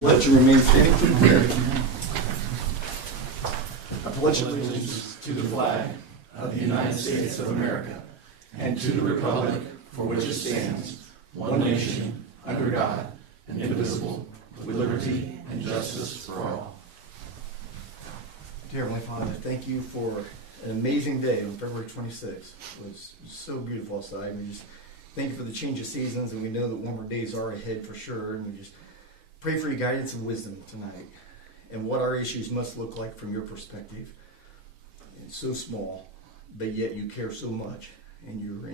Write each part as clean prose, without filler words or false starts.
Pledge to remain standing for prayer. I pledge allegiance to the flag of the United States of America and to the republic for which it stands, one nation, under God, indivisible, with liberty and justice for all. Dear Heavenly Father, thank you for an amazing day on February 26th. It was so beautiful outside. We just thank you for the change of seasons, and we know that warmer days are ahead for sure, and we just pray for your guidance and wisdom tonight and what our issues must look like from your perspective. It's so small, but yet you care so much, and you're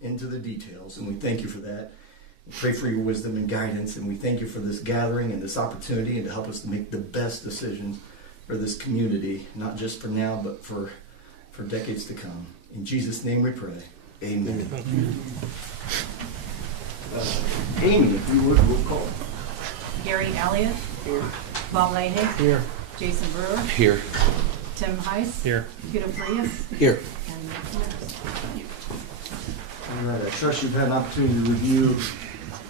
into the details, and we thank you for that. We pray for your wisdom and guidance, and we thank you for this gathering and this opportunity and to help us to make the best decisions for this community, not just for now, but for decades to come. In Jesus' name we pray. Amen. Amy, if you would, we'll call. Gary Elliott. Here. Bob Leahy. Here. Jason Brewer. Here. Tim Heiss. Here. Peter Frias. Here. And Nick Morris. All right, I trust you've had an opportunity to review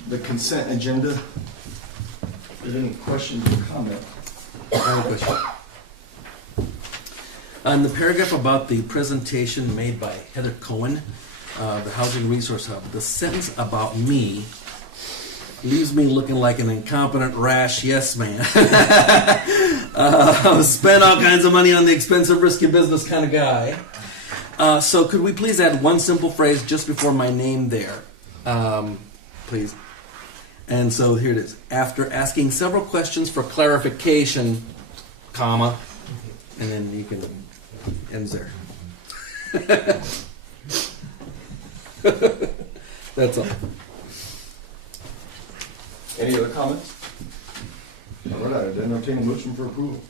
the consent agenda. If there's any questions or comments? I have a question. On the paragraph about the presentation made by Heather Cohen, the Housing Resource Hub, the sentence about me leaves me looking like an incompetent, rash yes man. Spend all kinds of money on the expensive, risky business kind of guy. So could we please add one simple phrase just before my name there, please? And so here it is. After asking several questions for clarification, comma, and then you can ends there. That's all. Any other comments? All right, I'd entertain a motion for approval.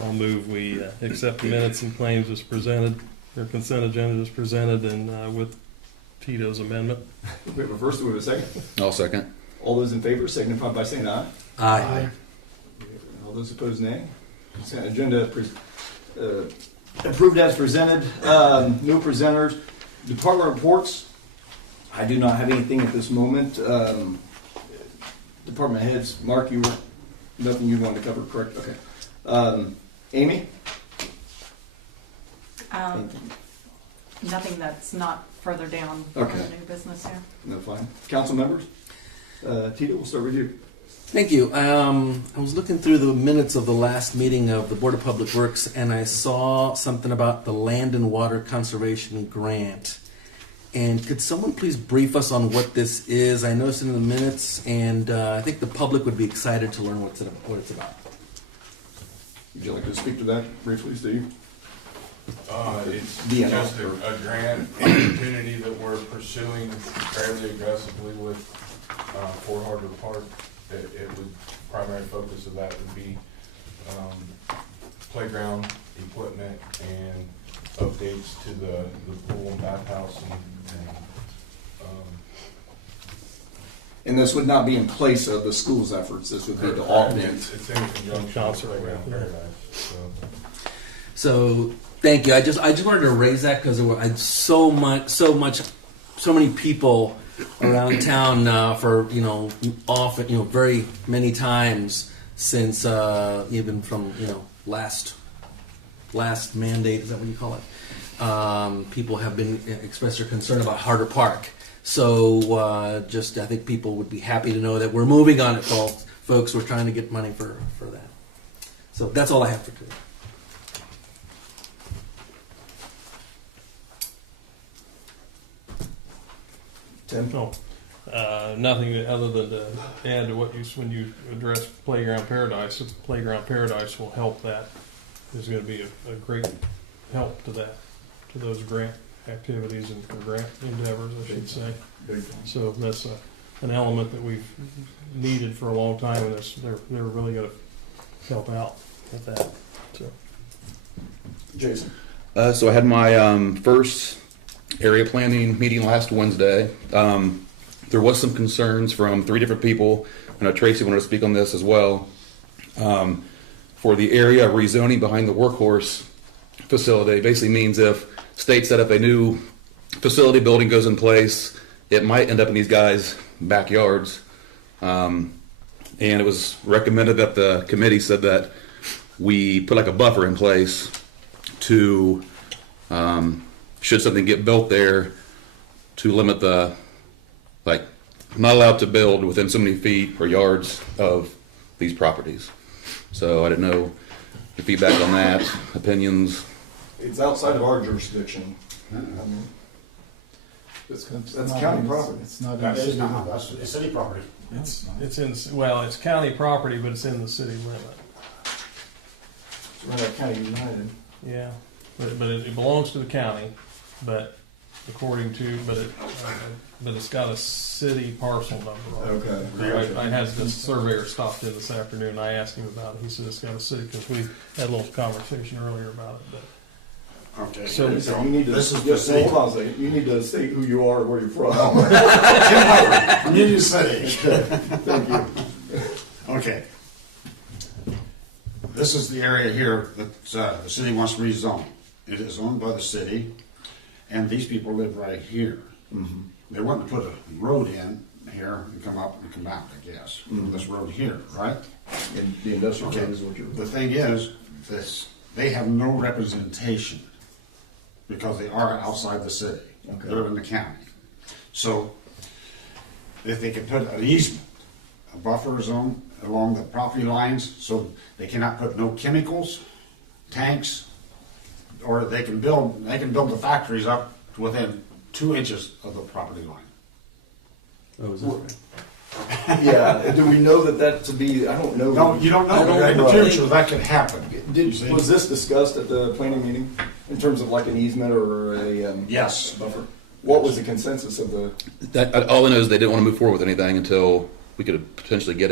I'll move we accept the minutes and claims as presented, or consent agenda as presented, and with Tito's amendment. We have a first, we have a second. I'll second. All those in favor signify by saying aye. Aye. All those opposed, nay. Consent agenda approved as presented. No presenters. Department reports. I do not have anything at this moment. Department heads, Mark, nothing you wanted to cover, correct? Okay. Amy? Nothing that's not further down Okay. on the new business here. No, fine. Council members? Tito, we'll start with you. Thank you. I was looking through the minutes of the last meeting of the Board of Public Works, and I saw something about the Land and Water Conservation Grant. And could someone please brief us on what this is? I noticed it in the minutes, and I think the public would be excited to learn what it's about. Would you like to speak to that briefly, Steve? It's just a grant opportunity that we're pursuing fairly aggressively with Fort Harbor Park. It would, primary focus of that would be playground equipment and updates to the pool and bathhouse And this would not be in place of the school's efforts. This would be to augment. It's in conjunction with Playground Paradise. So thank you. I just wanted to raise that because there were so many people around town for often very many times since even from last mandate, is that what you call it? People have been expressed their concern about Harder Park. So I think people would be happy to know that we're moving on it, folks. We're trying to get money for that. So that's all I have for today. Tim? No, nothing other than to add to what when you address Playground Paradise. Playground Paradise will help that. There's going to be a great help to that, to those grant activities and grant endeavors, I should say. So that's an element that we've needed for a long time, and they're really going to help out with that. So, Jason? So I had my first area planning meeting last Wednesday. There was some concerns from 3 different people. I know Tracy wanted to speak on this as well. For the area rezoning behind the Workhorse facility, basically means if states that if a new facility building goes in place, it might end up in these guys' backyards. and it was recommended that the committee said that we put like a buffer in place to, should something get built there, to limit the, like, not allowed to build within so many feet or yards of these properties. So I didn't know your feedback on that, opinions. It's outside of our jurisdiction. I mean, that's county property. It's not in That the is city. not, that's it's city property. It's in, well, it's county property, but it's in the city limit. It's right at County United. Yeah, but it belongs to the county, but according to, but it's got a city parcel number on it. Okay. I had this surveyor stopped in this afternoon, I asked him about it, he said it's got a city, because we had a little conversation earlier about it, but. Okay. So- So you need to, This is just the city. hold on a second. You need to state who you are, where you're from. Community City. Thank you. Okay. This is the area here that the city wants to rezone. It is owned by the city, and these people live right here. They want to put a road in here and come up and come out, I guess. This road here, right? And the industrial Okay. code is what you're. The thing is, they have no representation because they are outside the city. Okay. They're in the county. So if they could put an easement, a buffer zone along the property lines, so they cannot put no chemicals, tanks, or they can build the factories up to within 2 inches of the property line. Oh, is that right? Yeah, do we know that to be, I don't know. No, you don't know, but in the future that could happen. You see? Was this discussed at the planning meeting in terms of like an easement or a Yes. buffer? What was the consensus of the? All I know is they didn't want to move forward with anything until we could potentially get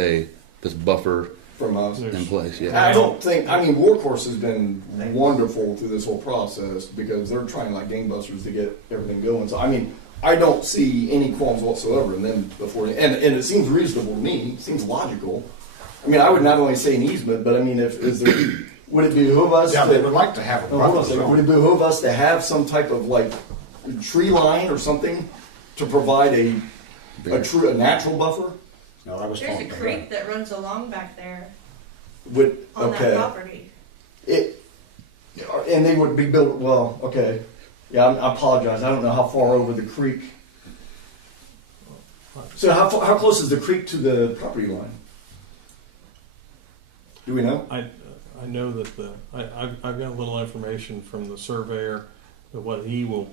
this buffer From us? in place. Yeah. I don't think, I mean, Warcourse has been wonderful through this whole process because they're trying like gangbusters to get everything going. So, I mean, I don't see any qualms whatsoever in them before, and it seems reasonable to me, seems logical. I mean, I would not only say an easement, but I mean, would it behoove us Yeah, to? they would like to have a Oh, hold on a buffer second. Would it zone. behoove us to have some type of like tree line or something to provide a natural buffer? No, I was There's a talking about creek that runs along back there Would on that okay. property. And they would be built, well, okay. Yeah, I apologize. I don't know how far over the creek. So how close is the creek to the property line? Do we know? I know that I've got a little information from the surveyor that what he will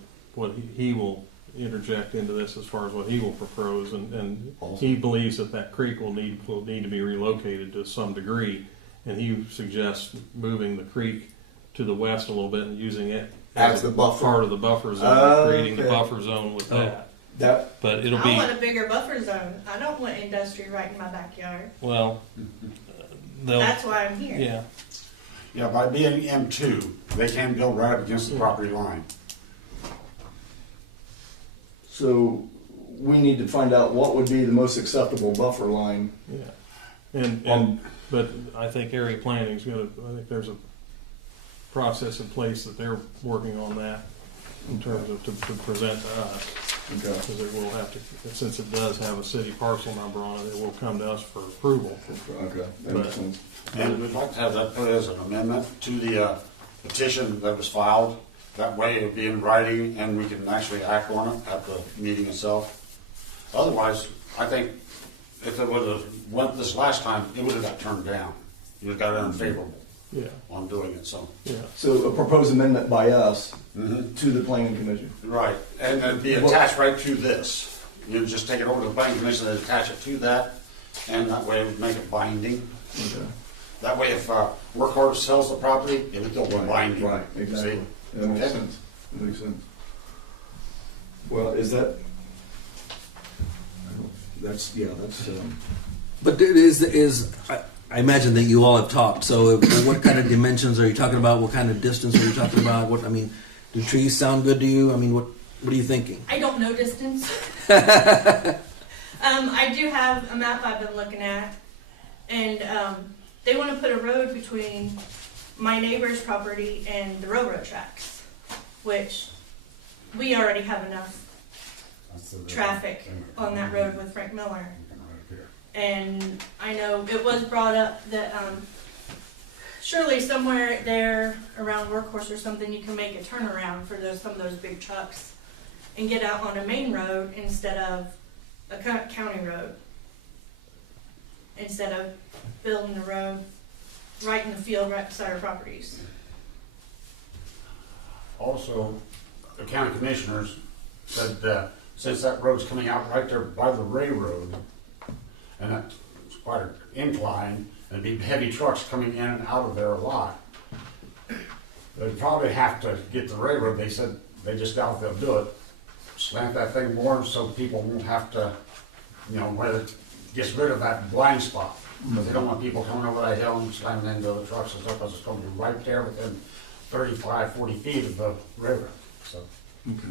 interject into this as far as what he will propose, and he believes that creek will need to be relocated to some degree, and he suggests moving the creek to the west a little bit and using it As the buffer. part of the buffer zone, creating the Okay. buffer zone with that. That But it'll I be want a bigger buffer zone. I don't want industry right in my backyard. well. They'll That's why I'm here. yeah. Yeah, by being M2, they can build right up against the property line. so we need to find out what would be the most acceptable buffer line. Yeah, but I think area planning is going to. I think there's a process in place that they're working on that in terms of to present to us, Okay. because it will have to, since it does have a city parcel number on it, it will come to us for approval. Okay. That But- makes sense. And we'd like to have that put as an amendment to the petition that was filed. That way it would be in writing and we can actually act on it at the meeting itself. Otherwise, I think if it would have went this last time, it would have got turned down. You would have got unfavorable Yeah, on doing it, so. yeah. So a proposed amendment by us to the planning commission. Right, and then be attached right to this. You just take it over to the planning commission and attach it to that, and that way it would make it binding. Okay. That way if Workhorse sells the property, it would still be binding. Right, exactly. See? That makes Okay. sense. That makes sense. Well, is that? That's yeah. That's. But it is I imagine that you all have talked. So, what kind of dimensions are you talking about? What kind of distance are you talking about? What I mean, do trees sound good to you? I mean, what are you thinking? I don't know distance. I do have a map I've been looking at, and they want to put a road between my neighbor's property and the railroad tracks, which we already have enough traffic on that road with Frank Miller. And I know it was brought up that surely somewhere there around Workhorse or something, you can make a turnaround for some of those big trucks and get out on a main road instead of a county road. Instead of building a road right in the field right beside our properties. Also, the county commissioners said that since that road's coming out right there by the railroad, and that's quite an incline, and be heavy trucks coming in and out of there a lot, they'd probably have to get the railroad. They said they just doubt they'll do it. Slant that thing more so people won't have to, where it gets rid of that blind spot. Because they don't want people coming over that hill and slamming into the trucks and stuff, because it's going to be right there within 35, 40 feet of the river. So. Okay.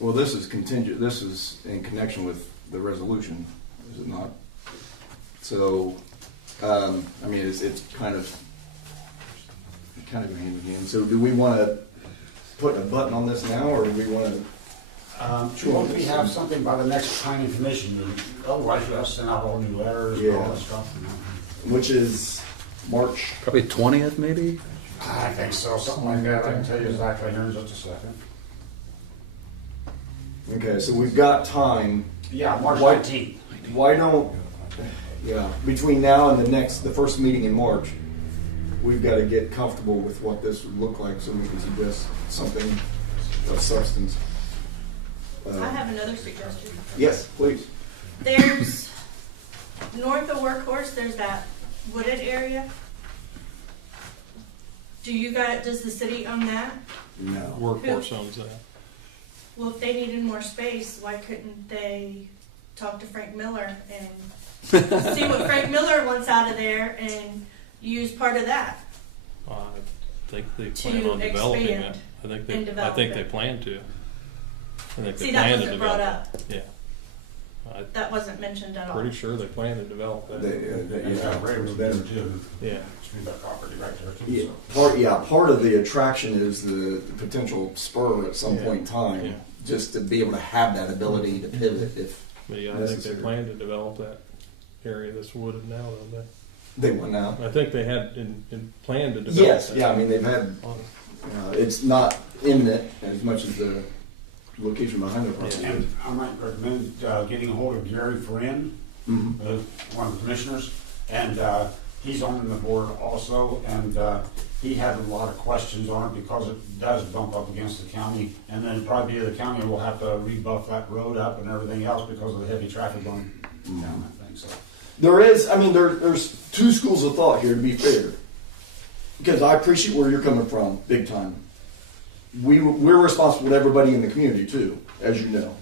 Well, this is contingent. This is in connection with the resolution, is it not? So, it's kind of hand in hand. So, do we want to put a button on this now, or do we want to? Won't we have something by the next planning commission meeting? Otherwise, you have to send out all new letters and all that stuff. Which is March. Probably 20th, maybe. I think so, something like that. I can tell you exactly here in just a second. Okay, so we've got time. Yeah, March 19th. Why don't? Yeah, between now and the first meeting in March, we've got to get comfortable with what this would look like, so we can suggest something of substance. I have another suggestion. Yes, please. There's north of Workhorse, there's that wooded area. Does the city own that? No. Workforce owns that. Well, if they needed more space, why couldn't they talk to Frank Miller and see what Frank Miller wants out of there and use part of that? I think they To plan on developing expand it. I and think develop they it. plan to. I think they See, that plan to wasn't brought develop. up. Yeah. I'm That wasn't mentioned at all. pretty sure they plan to develop that. Yeah, railroad there too. Yeah. Street that property right there too. So. Part of the attraction is the potential spur at some Yeah. point in time, Yeah. just to be able to have that ability to pivot if But yeah, I think they necessary. plan to develop that area that's wooded now, don't they? they want now. I think they had in plan to develop Yes, that. yeah, I mean they've had. It's not imminent as much as the location behind the property. And I might recommend getting a hold of Gary Friend, one of the commissioners, and he's on the board also, and he had a lot of questions on it because it does bump up against the county, and then probably the county will have to rebuff that road up and everything else because of the heavy traffic going down that thing. So there's two schools of thought here, to be fair, because I appreciate where you're coming from, big time. We're responsible to everybody in the community too, as you know.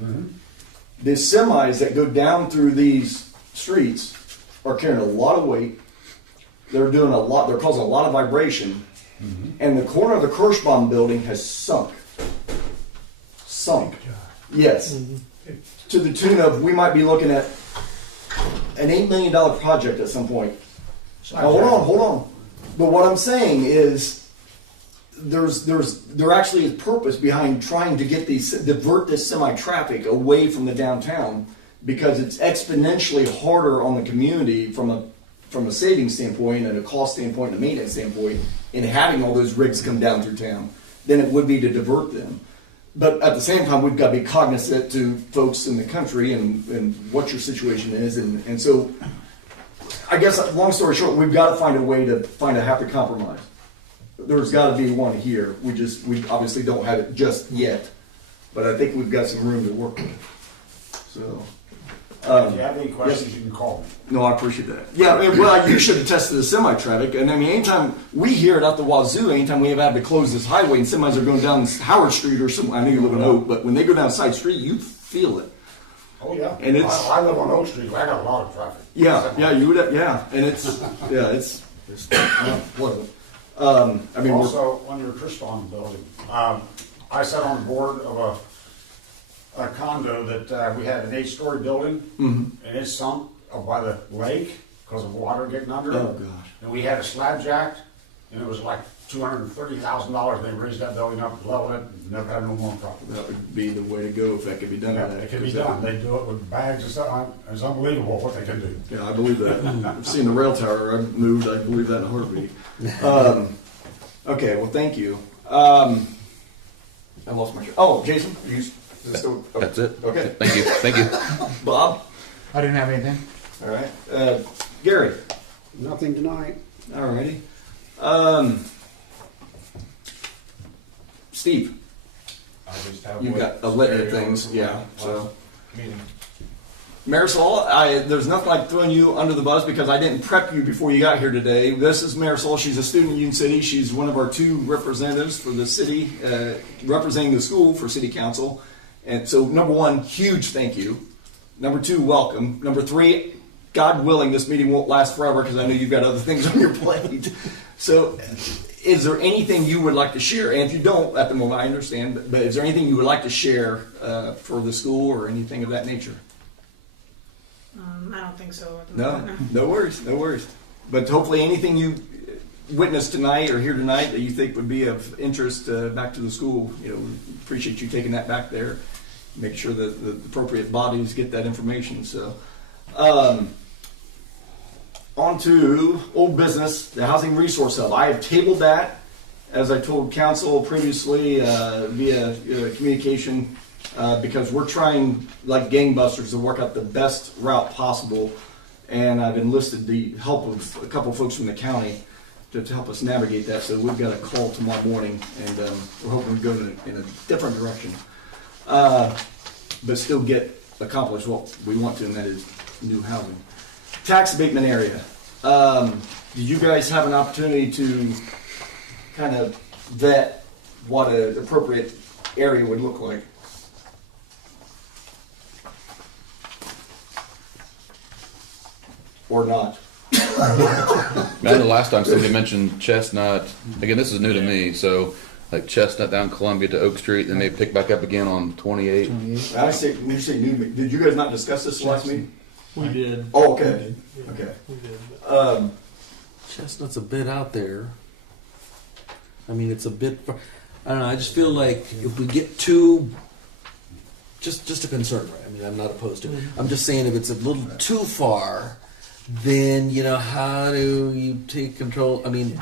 The semis that go down through these streets are carrying a lot of weight. They're doing a lot. They're causing a lot of vibration, and the corner of the Kirschbaum building has sunk. Yes, to the tune of we might be looking at an $8 million project at some point. Now, hold on. But what I'm saying is, there actually is purpose behind trying to divert this semi-traffic away from the downtown, because it's exponentially harder on the community from a savings standpoint and a cost standpoint and a maintenance standpoint in having all those rigs come down through town than it would be to divert them. But at the same time, we've got to be cognizant to folks in the country and what your situation is, and so I guess long story short, we've got to find a way to find a happy compromise. There's got to be one here. We obviously don't have it just yet, but I think we've got some room to work with. So, if you have any questions, you can call me. No, I appreciate that. Yeah, well, you should attest to the semi-traffic, and I mean, anytime we hear it out the wazoo, anytime we have had to close this highway and semis are going down Howard Street or something. I know you live in Oak, but when they go down side street, you feel it. Oh yeah, and I live on Oak Street. I got a lot of traffic. Yeah, you would. Yeah, and it's what. I mean, also on your Kirschbaum building, I sat on the board of a condo that we had an 8-story building, and it sunk by the lake because of water getting under it. Oh gosh! And we had a slab jacked, and it was like $230,000. They raised that building up, leveled it, and never had no more problems. That would be the way to go if that could be done. Yeah, it can be done. They do it with bags and stuff. It's unbelievable what they can do. Yeah, I believe that. I've seen the rail tower. I've moved. I believe that in a heartbeat. Okay, well, thank you. I lost my. Oh, Jason, is it still? Oh, That's it. Okay. Thank you. Thank you. Bob. I didn't have anything. All right. Gary. Nothing tonight. All righty. Steve. I just have You've got a litany of things, yeah. So, meeting. Marisol, there's nothing like throwing you under the bus because I didn't prep you before you got here today. This is Marisol. She's a student in Union City. She's one of our 2 representatives for the city, representing the school for city council. And so, number 1, huge thank you. Number 2, welcome. Number 3, God willing, this meeting won't last forever because I know you've got other things on your plate. So, is there anything you would like to share? And if you don't at the moment, I understand, but is there anything you would like to share for the school or anything of that nature? I don't think so. At the No, moment. no worries, no worries. But hopefully anything you witnessed tonight or here tonight that you think would be of interest back to the school, we appreciate you taking that back there. Make sure that the appropriate bodies get that information. So, on to old business, the Housing Resource Hub. I have tabled that, as I told council previously via communication, because we're trying, like gangbusters, to work out the best route possible. And I've enlisted the help of a couple folks from the county to help us navigate that. So we've got a call tomorrow morning, and we're hoping to go in a different direction, but still get accomplished what we want to, and that is new housing. Tax abatement area. Did you guys have an opportunity to kind of vet what an appropriate area would look like? Or not? I know the last time somebody mentioned Chestnut. Again, this is new to me. So, like Chestnut down Columbia to Oak Street, then they pick back up again on 28. I say, when you say new, did you guys not discuss this last meeting? We did. Oh, okay. Okay. We did. Chestnut's a bit out there. I mean, it's a bit. I don't know. I just feel like if we get too, just a concern, right? I mean, I'm not opposed to it. I'm just saying if it's a little too far, then how do you take control? I mean,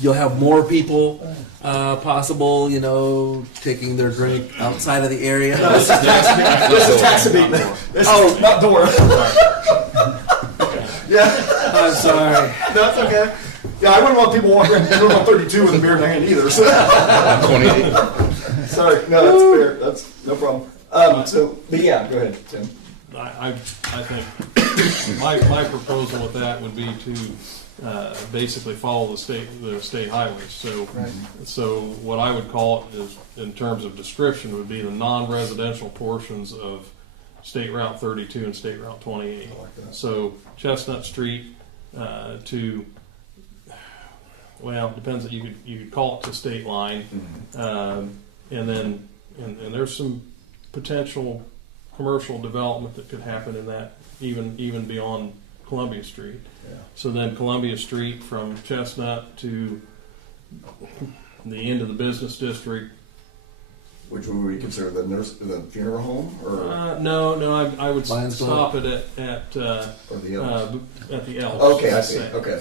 you'll have more people possible, taking their drink outside of the area. No, this is tax abatement. Oh, not door. Yeah. I'm sorry. No, it's okay. Yeah, I wouldn't want people walking around on 32 with a beer in their hand either. So. 28. Sorry, no, that's fair. That's no problem. But yeah, go ahead, Tim. I think my proposal with that would be to basically follow the state highways. So what I would call it is, in terms of description, would be the non-residential portions of State Route 32 and State Route 28. So Chestnut Street to, well, it depends. That you could call it to state line, and then and there's some potential commercial development that could happen in that, even beyond Columbia Street. Yeah. So then Columbia Street from Chestnut to the end of the business district. Which one would we consider the funeral home, or No, I would Lions stop it at or the Elks? at the Elks. Okay, I see. Okay.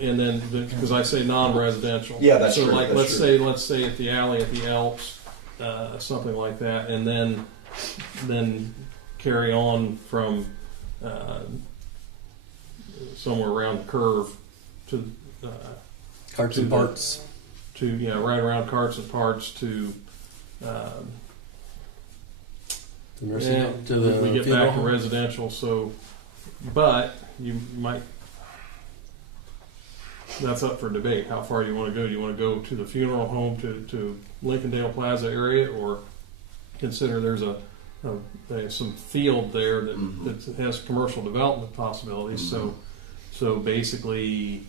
And then because I say non-residential. Yeah, that's so true. like That's let's say at the alley at the Elks, something like that, and then carry on from somewhere around the curve to Carts and parts. to right around Carts and Parts to Nursing yeah, home to the we get funeral back to home. residential. So, but you might. That's up for debate. How far do you want to go? Do you want to go to the funeral home to Lincolndale Plaza area, or consider there's some field there that has commercial development possibilities? So basically,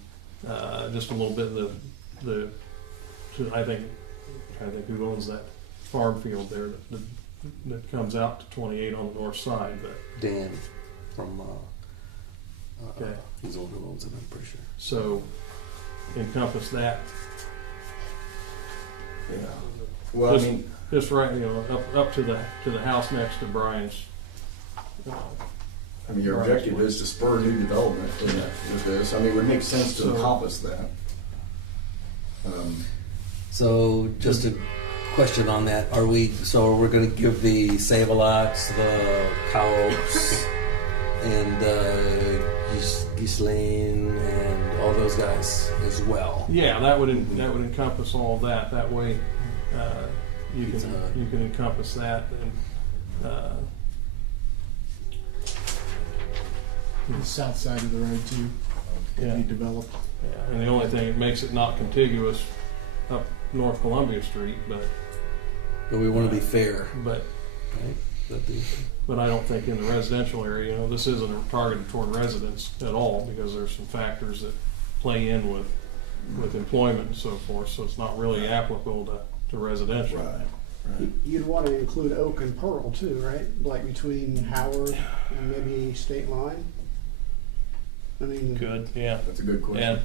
just a little bit of I think who owns that farm field there that comes out to 28 on the north side. But Dan from okay, he's the one who owns it, I'm pretty sure. so encompass that. Yeah. Well, I Just- mean, Just right, up to the house next to Brian's. your objective is to spur new development with this. I mean, it would make sense to So- encompass that. So just a question on that: So we're going to give the Save-A-Lots, the Cows, and Ghislaine, and all those guys as well. Yeah, that would encompass all of that. That way, you can encompass that and. The south side of the road too, could Yeah. be developed. Yeah, and the only thing, it makes it not contiguous up North Columbia Street, but But we want to be fair, but right? That the- but I don't think in the residential area, this isn't targeted toward residents at all, because there's some factors that play in with employment and so forth, so it's not really applicable to residential. Right. You'd want to include Oak and Pearl too, right? Like between Howard and maybe State Line? I mean, Good, yeah. That's a good question. And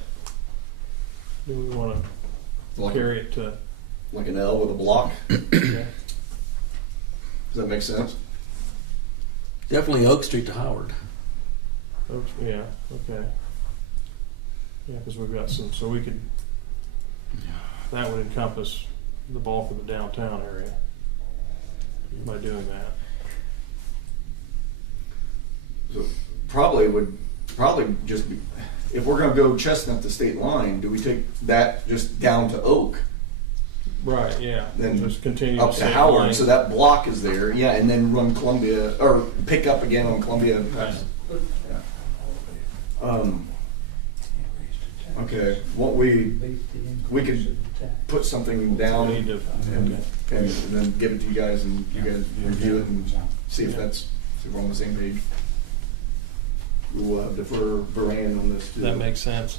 do we want to Like, carry it to, like an L with a block. yeah, Does that make sense? Definitely Oak Street to Howard. oops, yeah, okay. Yeah, because we've got some, so we could, that would encompass the bulk of the downtown area by doing that. So probably just be, if we're going to go Chestnut to State Line, do we take that just down to Oak, Right, yeah. Then just continue up to same Howard? line. So that block is there, yeah, and then run Columbia or pick up again on Columbia. Okay, what we could put something down We need to, and, okay. and then give it to you guys, and you guys review it and see if we're on the same page. We'll defer Brian on this too. That makes sense.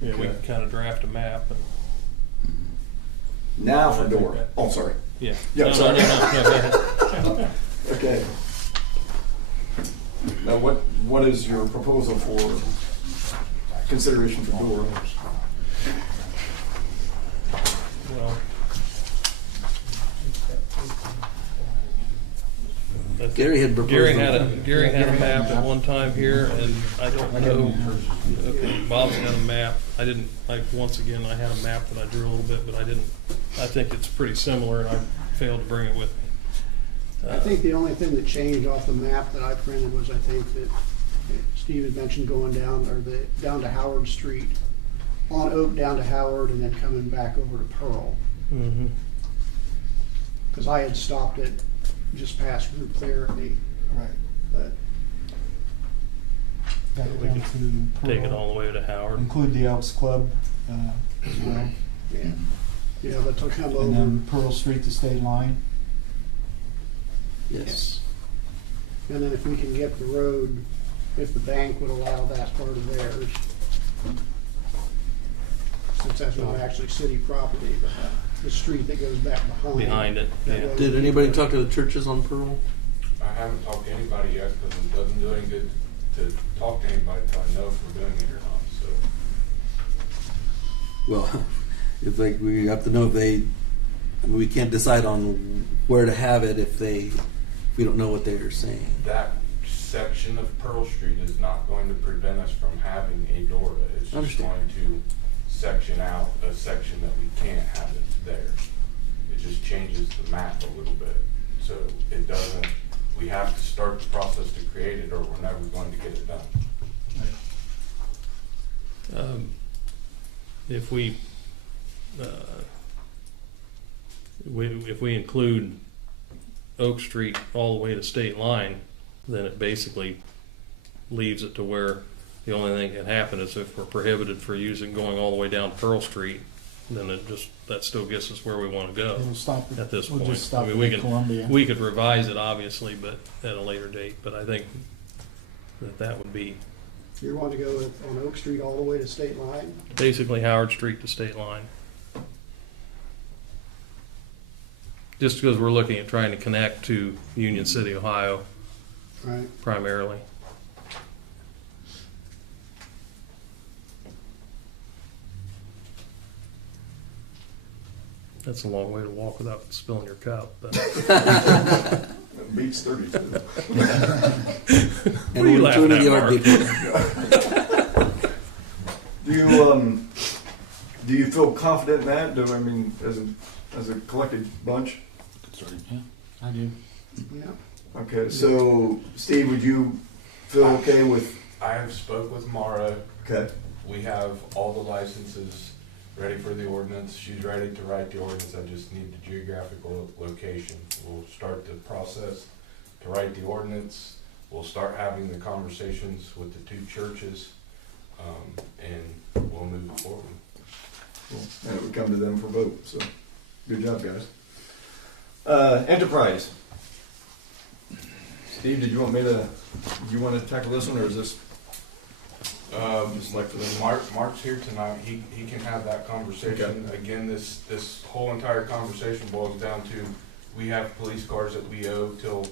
Yeah, we Okay. can kind of draft a map and, Now for I think door. that- Oh, sorry. yeah. Yeah, No, sorry. No, go ahead. Okay. Now, what is your proposal for consideration for door? Well, I think Gary had proposed. Gary had a map at one time here, and I don't know. Okay, Bob's got a map. I didn't, once again, I had a map that I drew a little bit, but I didn't. I think it's pretty similar, and I failed to bring it with me. I think the only thing that changed off the map that I printed was I think that Steve had mentioned going down, or down to Howard Street, on Oak down to Howard, and then coming back over to Pearl. Mm-hmm. Because I had stopped it just past Group Therapy, Right. but Got it We down to Take it Pearl. all the way to Howard. Include the Elks Club as well. yeah. Yeah, but to come And over, then Pearl Street to State Line. Yes. and then if we can get the road, if the bank would allow that part of theirs. Since that's not actually city property, but the street that goes back Behind it, That yeah. way- Did anybody talk to the churches on Pearl? I haven't talked to anybody yet because it doesn't do any good to talk to anybody until I know if we're doing it or not, so. Well, it's like we have to know if they. I mean, we can't decide on where to have it if we don't know what they are saying. That section of Pearl Street is not going to prevent us from having a DORA. It's just Understand. going to section out a section that we can't have it there. It just changes the map a little bit. So it doesn't, we have to start the process to create it or we're never going to get it done. If we if we include Oak Street all the way to State Line, then it basically leaves it to where the only thing that can happen is if we're prohibited for going all the way down Pearl Street, then that still gets us where we want to go We'll stop at this We'll point. just stop we at Columbia. we could revise it obviously, but at a later date. But I think that would be You want to go on Oak Street all the way to State Line? basically Howard Street to State Line. Just because we're looking at trying to connect to Union City, Ohio, Right. primarily. That's a long way to walk without spilling your cup. But Beats 32. And are you we're laughing trying to at, give our Mark? people. Do you feel confident in that? I mean, as a collected bunch? Yeah, I do. Yeah. Okay, so Steve, would you feel okay with? I have spoke with Mara. Okay. We have all the licenses ready for the ordinance. She's ready to write the ordinance. I just need the geographical location. We'll start the process to write the ordinance. We'll start having the conversations with the two churches, and we'll move forward. Cool. And it would come to them for vote. So, good job, guys. Enterprise. Steve, did you want to tackle this one, or is this just like for them? Mark's here tonight. He can have that conversation. Okay. Again, this whole entire conversation boils down to, we have police cars that we owe till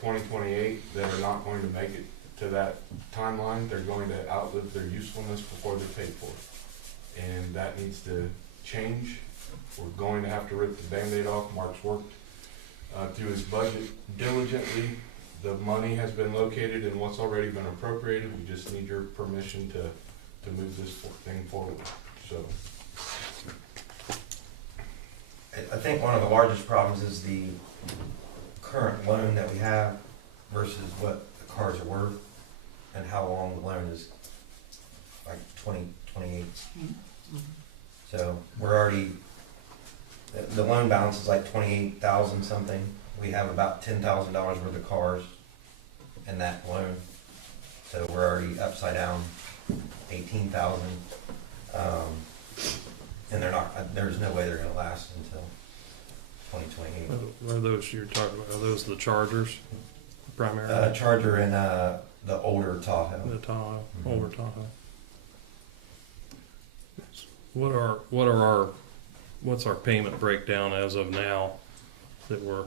2028 that are not going to make it to that timeline. They're going to outlive their usefulness before they're paid for. And that needs to change. We're going to have to rip the Band-Aid off. Mark's worked through his budget diligently. The money has been located and what's already been appropriated. We just need your permission to move this thing forward. So, I think one of the largest problems is the current loan that we have versus what the cars are worth and how long the loan is, like 2028. So we're already, the loan balance is like 28,000 something. We have about $10,000 worth of cars in that loan. So we're already upside down 18,000. And there's no way they're gonna last until 2028. Are those you're talking about? Are those the Chargers primarily? Charger and the older Tahoe. The Tahoe, Mhm. older Tahoe. What's our payment breakdown as of now that we're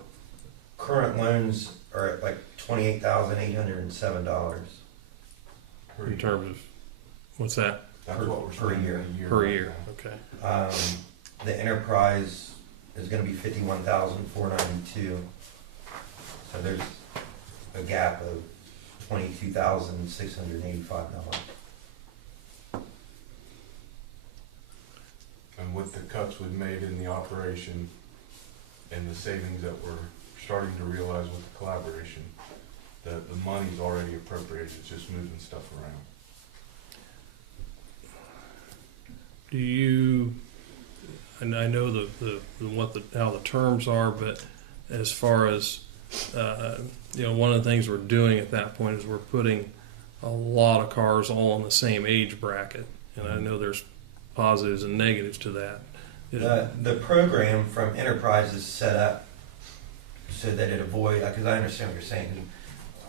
Current loans are at like $28,807 in terms of what's that that's per- what we're per spending year. a year. per right year? now. Okay. The enterprise is going to be $51,492. So there's a gap of $22,685. And with the cuts we've made in the operation and the savings that we're starting to realize with the collaboration, the money's already appropriated. It's just moving stuff around. Do you? And I know how the terms are, but as far as one of the things we're doing at that point is we're putting a lot of cars all in the same age bracket, and I know there's positives and negatives to that. The program from Enterprise is set up so that it avoids, because I understand what you're saying.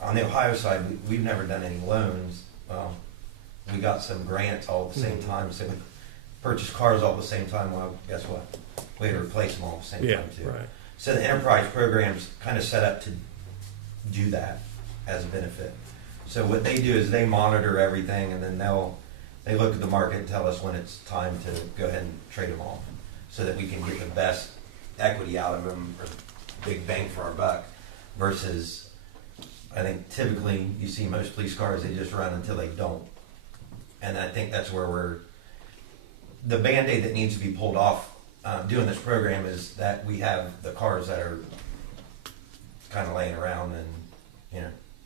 On the Ohio side, we've never done any loans. We got some grants all at the same time, so we purchased cars all at the same time. Well, guess what? We had to replace them all at the same time too. Right. So the Enterprise program's kind of set up to do that as a benefit. So what they do is they monitor everything, and then they look at the market and tell us when it's time to go ahead and trade them off, so that we can get the best equity out of them, or big bang for our buck. Versus, I think typically you see most police cars, they just run until they don't. And I think that's where the Band-Aid that needs to be pulled off doing this program is that we have the cars that are kind of laying around and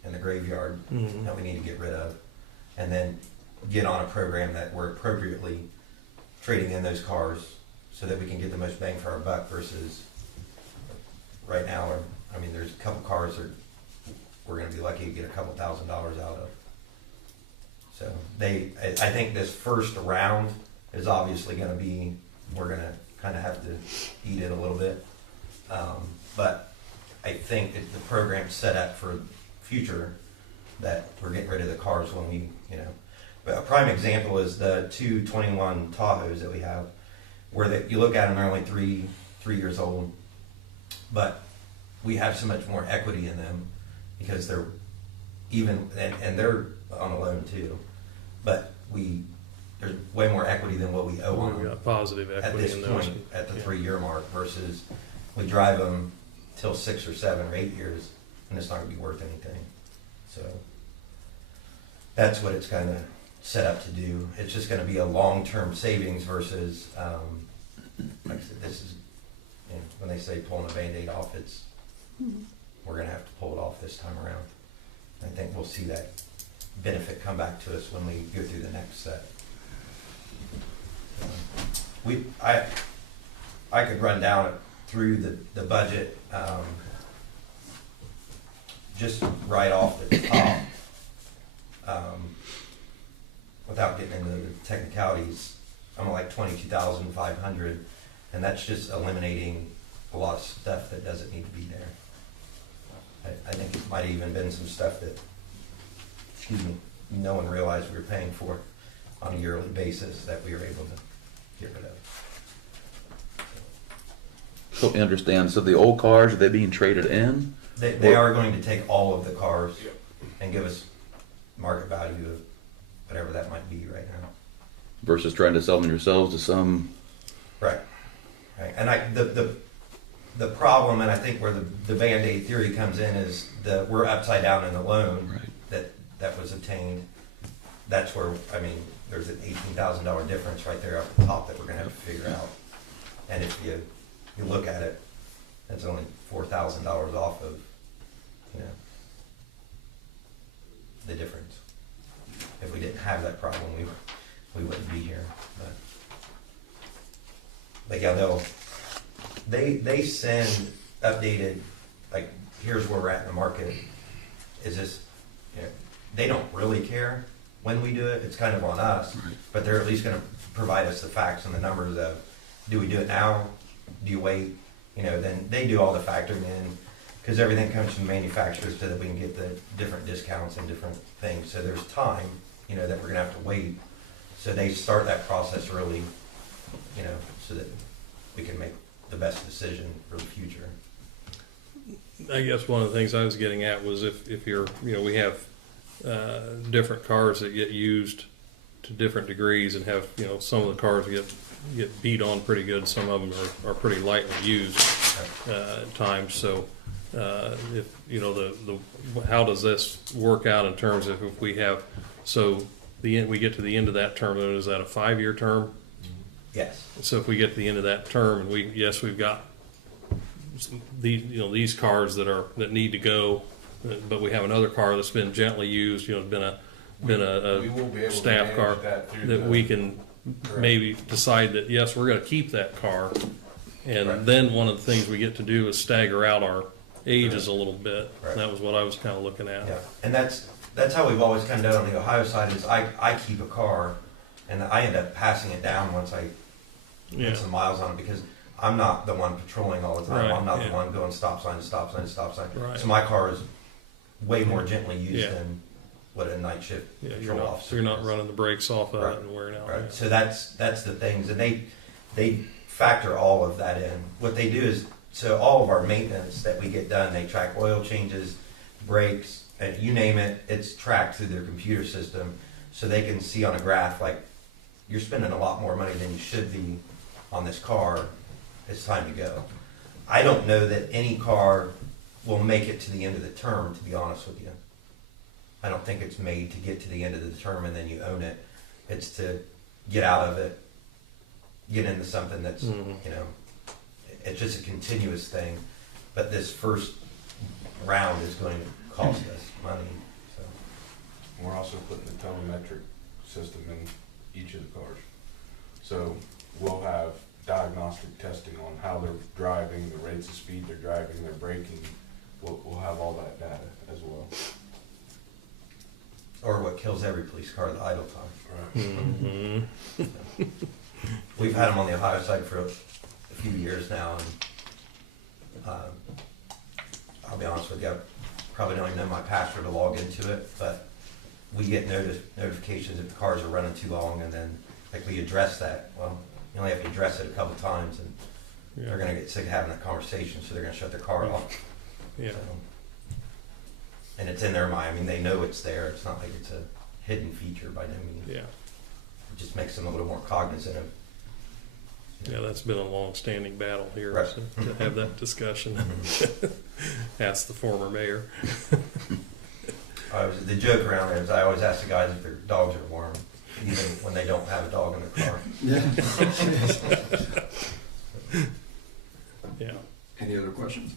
in the graveyard that we need to get rid of, and then get on a program that we're appropriately trading in those cars so that we can get the most bang for our buck. Versus right now, there's a couple cars that we're going to be lucky to get a couple $1,000s out of. So I think this first round is obviously going to be, we're going to kind of have to eat it a little bit. But I think that the program's set up for future, that we're getting rid of the cars when we, But a prime example is the 221 Tahoes that we have, where you look at them, they're only three years old, but we have so much more equity in them because they're even, and they're on a loan too, but we there's way more equity than what we owe on We've them got positive at equity this in those. point, at the Yeah. 3-year mark, versus we drive them till 6 or 7 or 8 years, and it's not gonna be worth anything. So that's what it's kind of set up to do. It's just gonna be a long-term savings versus, like I said, this is, you know, when they say pulling a Band-Aid off, it's, we're gonna have to pull it off this time around. I think we'll see that benefit come back to us when we go through the next set. I could run down through the budget, just right off the top, without getting into the technicalities. I'm like 22,500, and that's just eliminating a lot of stuff that doesn't need to be there. I think it might have even been some stuff that, excuse me, no one realized we were paying for on a yearly basis that we were able to get rid of. So I understand. So the old cars, are they being traded in? They are going to take all of the cars and give us market value of whatever that might be right now. Versus trying to sell them yourselves to some. Right. Right. And the problem, and I think where the Band-Aid theory comes in, is that we're upside down in the loan that was obtained. That's where, I mean, there's an $18,000 difference right there at the top that we're going to have to figure out. And if you look at it, that's only $4,000 off of, you know, the difference. If we didn't have that problem, we wouldn't be here. But yeah, they send updated, like, here's where we're at in the market. Is this, you know, they don't really care when we do it. It's kind of on us, but they're at least going to provide us the facts and the numbers of, do we do it now? Do you wait? You know, then they do all the factoring in, because everything comes from manufacturers so that we can get the different discounts and different things. So there's time, you know, that we're going to have to wait. So they start that process early, you know, so that we can make the best decision for the future. I guess one of the things I was getting at was if you're, you know, we have different cars that get used to different degrees, and have, you know, some of the cars get beat on pretty good. Some of them are pretty lightly used at times. So if, you know, the how does this work out in terms of if we have, so we get to the end of that term, then is that a 5-year term? Yes. So if we get to the end of that term, and we've got these cars that need to go, but we have another car that's been gently used, you know, been We will be a able to staff manage car that through that we can maybe decide that yes, we're going to keep that car, and then one of the things we get to do is stagger out our ages a little bit. Right. That was what I was kind of looking at. Yeah, and that's how we've always kind of done on the Ohio side. Is I keep a car, and I end up passing it down once I put some miles on it, because I'm not the one patrolling all the time. Right, I'm not the one going stop sign to stop sign to stop sign. Right. So my car is way more gently used than what a night shift Yeah, patrol officer. you're not does. running the brakes off of Right. it and wearing out. Right. Yeah. So that's the things, and they factor all of that in. What they do is, so all of our maintenance that we get done, they track oil changes, brakes, and you name it, it's tracked through their computer system, so they can see on a graph, like, you're spending a lot more money than you should be on this car. It's time to go. I don't know that any car will make it to the end of the term, to be honest with you. I don't think it's made to get to the end of the term and then you own it. It's to get out of it, get into something that's, you know, it's just a continuous thing. But this first round is going to cost us money. So. We're also putting a telemetric system in each of the cars. So we'll have diagnostic testing on how they're driving, the rates of speed they're driving, their braking. We'll have all that data as well. Or what kills every police car, the idle time. Right. We've had them on the Ohio side for a few years now, and I'll be honest with you, I probably don't even know my password to log into it, but we get notifications if the cars are running too long, and then like we address that. Well, you only have to address it a couple times, and they're going to get sick of having that conversation, so they're going to shut their car off. Yeah. So, and it's in their mind. I mean, they know it's there. It's not like it's a hidden feature by no means. Yeah. just makes them a little more cognizant of. Yeah, that's been a long-standing battle here, Right. so to have that discussion. Ask the former mayor. The joke around there is I always ask the guys if their dogs are warm, even when they don't have a dog in the car. Yeah. Any other questions?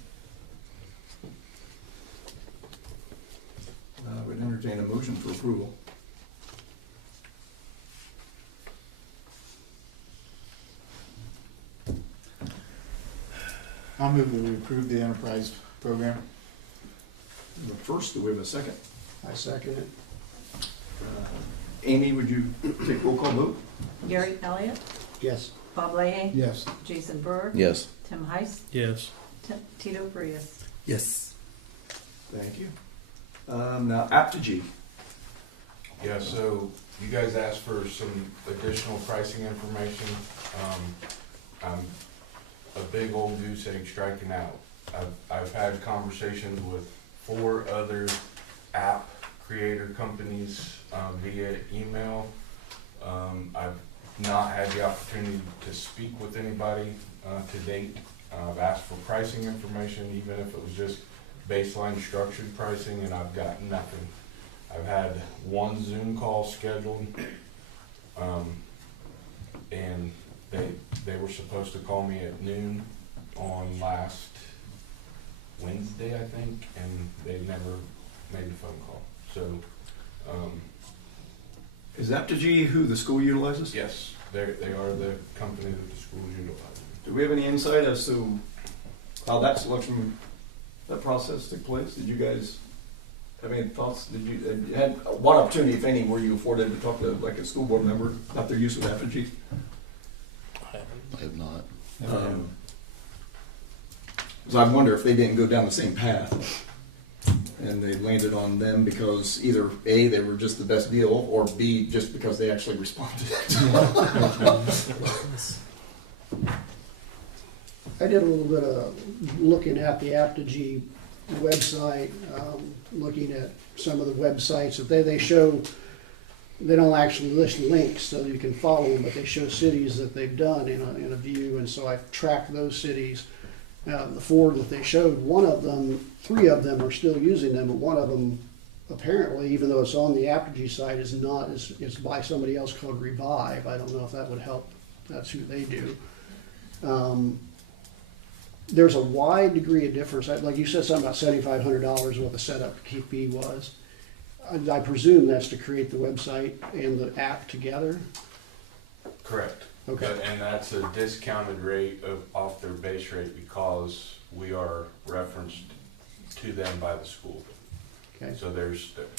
Would entertain a motion for approval. I'll move that we approve the enterprise program. But first, do we have a second? I second it. Amy, would you take roll call vote? Gary Elliott, Yes. Bob Leahy, Yes. Jason Brewer, Yes. Tim Heiss, Yes. Tito Frias. Yes. Thank you. Now, Apogee. Yeah, so you guys asked for some additional pricing information. I'm a big old goose egg striking out. I've had conversations with 4 other app creator companies via email. I've not had the opportunity to speak with anybody to date. I've asked for pricing information, even if it was just baseline structured pricing, and I've got nothing. I've had 1 Zoom call scheduled, and they were supposed to call me at noon on last Wednesday, I think, and they never made the phone call. So, Is Apogee who the school utilizes? yes, they are the company that the schools utilize. Do we have any insight as to how that selection, that process took place? Did you guys have any thoughts? Did you had what opportunity, if any, were you afforded to talk to like a school board member about their use of Apogee? I have not. So I wonder if they didn't go down the same path, and they landed on them because either A, they were just the best deal, or B, just because they actually responded. I did a little bit of looking at the Apogee website, looking at some of the websites that they show. They don't actually list links so that you can follow them, but they show cities that they've done in a view, and so I've tracked those cities. The 4 that they showed, 3 of them are still using them, but one of them apparently, even though it's on the Apogee site, is not. It's by somebody else called Revive. I don't know if that would help. That's who they do. There's a wide degree of difference. Like you said, something about $7,500 what the setup fee was. I presume that's to create the website and the app together. Correct. Okay. And that's a discounted rate off their base rate because we are referenced to them by the school. Okay. So I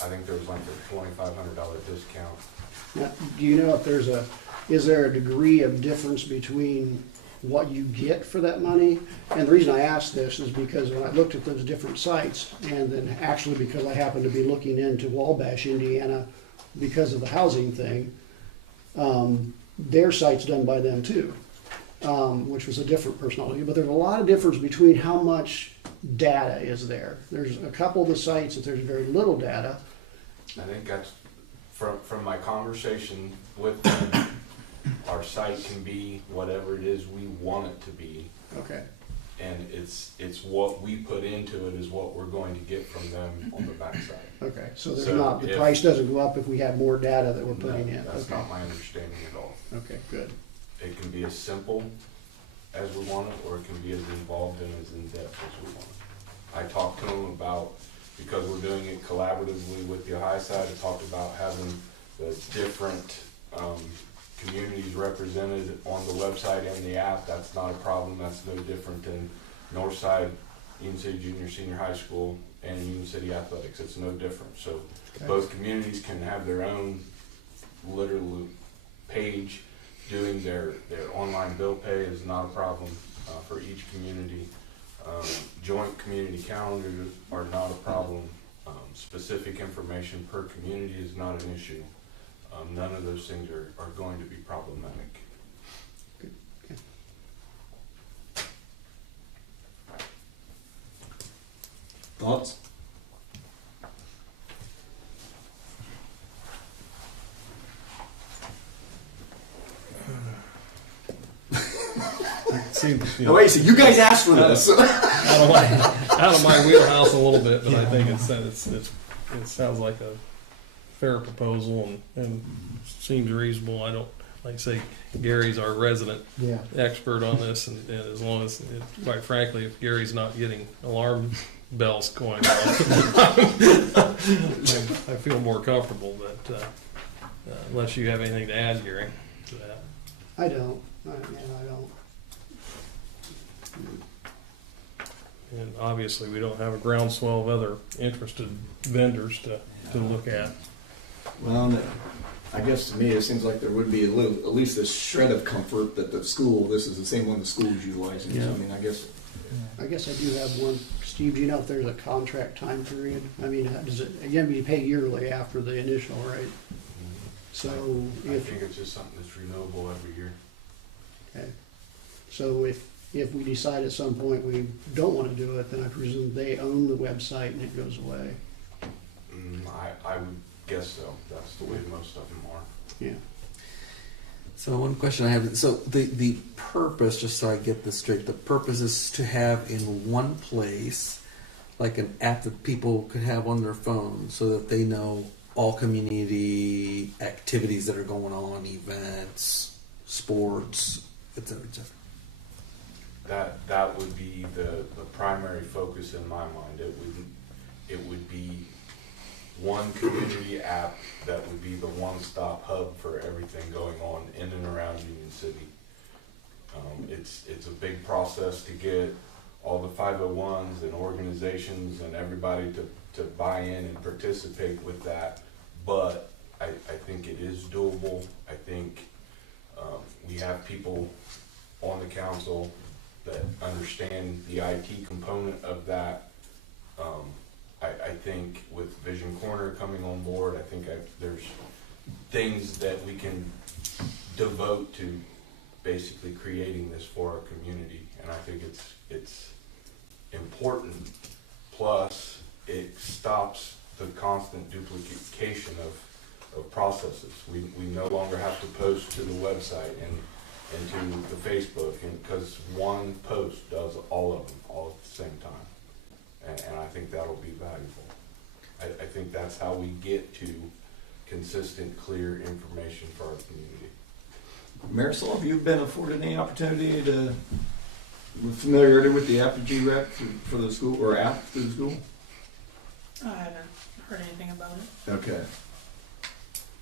think there's like a $2,500 discount. Now, do you know if is there a degree of difference between what you get for that money? And the reason I asked this is because when I looked at those different sites, and then actually because I happened to be looking into Wabash, Indiana, because of the housing thing, their site's done by them too, which was a different personality. But there's a lot of difference between how much data is there. There's a couple of the sites that there's very little data. I think that's from my conversation with them. Our site can be whatever it is we want it to be, Okay. and it's what we put into it is what we're going to get from them on the backside. Okay. So there's So not the if- price doesn't go up if we have more data that we're putting No, in. that's Okay. not my understanding at all. Okay. Good. It can be as simple as we want it, or it can be as involved and as in-depth as we want it. I talked to them about, because we're doing it collaboratively with the Ohio side, I talked about having the different communities represented on the website and the app. That's not a problem. That's no different than Northside, Union City Junior Senior High School, and Union City Athletics. It's no different. So Okay. both communities can have their own literal page. Doing their online bill pay is not a problem for each community. Joint community calendars are not a problem. Specific information per community is not an issue. None of those things are going to be problematic. Thoughts? seems, you No, know, wait, so you guys asked for this. out of my wheelhouse a little bit, but I think it sounds like a fair proposal and seems reasonable. I don't, like I say, Gary's our resident Yeah. expert on this, and as long as, quite frankly, if Gary's not getting alarm bells going off, I feel more comfortable. But unless you have anything to add, Gary, to that. I don't. I don't. And obviously, we don't have a groundswell of other interested vendors to look at. Well, I guess to me, it seems like there would be at least a shred of comfort that the school, this is the same one the school is utilizing. So, I mean, I guess I do have one. Steve, do you know if there's a contract time period? I mean, does it, again, be paid yearly after the initial, right? So I if, think it's just something that's renewable every year. okay. So if we decide at some point we don't want to do it, then I presume they own the website and it goes away. I would guess so. That's the way most of them are. Yeah. So one question I have, so the purpose, just so I get this straight, the purpose is to have in one place, like an app that people could have on their phone so that they know all community activities that are going on, events, sports, etc. That would be the primary focus in my mind. It would be one community app that would be the one-stop hub for everything going on in and around Union City. It's a big process to get all the 501s and organizations and everybody to buy in and participate with that, but I think it is doable. I think we have people on the council that understand the IT component of that. I think with Vision Corner coming on board, I think there's things that we can devote to basically creating this for our community, and I think it's important. Plus, it stops the constant duplication of processes. We no longer have to post to the website and to the Facebook, and because one post does all of them all at the same time. And I think that'll be valuable. I think that's how we get to consistent, clear information for our community. Marisol, have you been afforded any opportunity to familiarity with the Apogee rep for the school or app through the school? I haven't heard anything about it. Okay.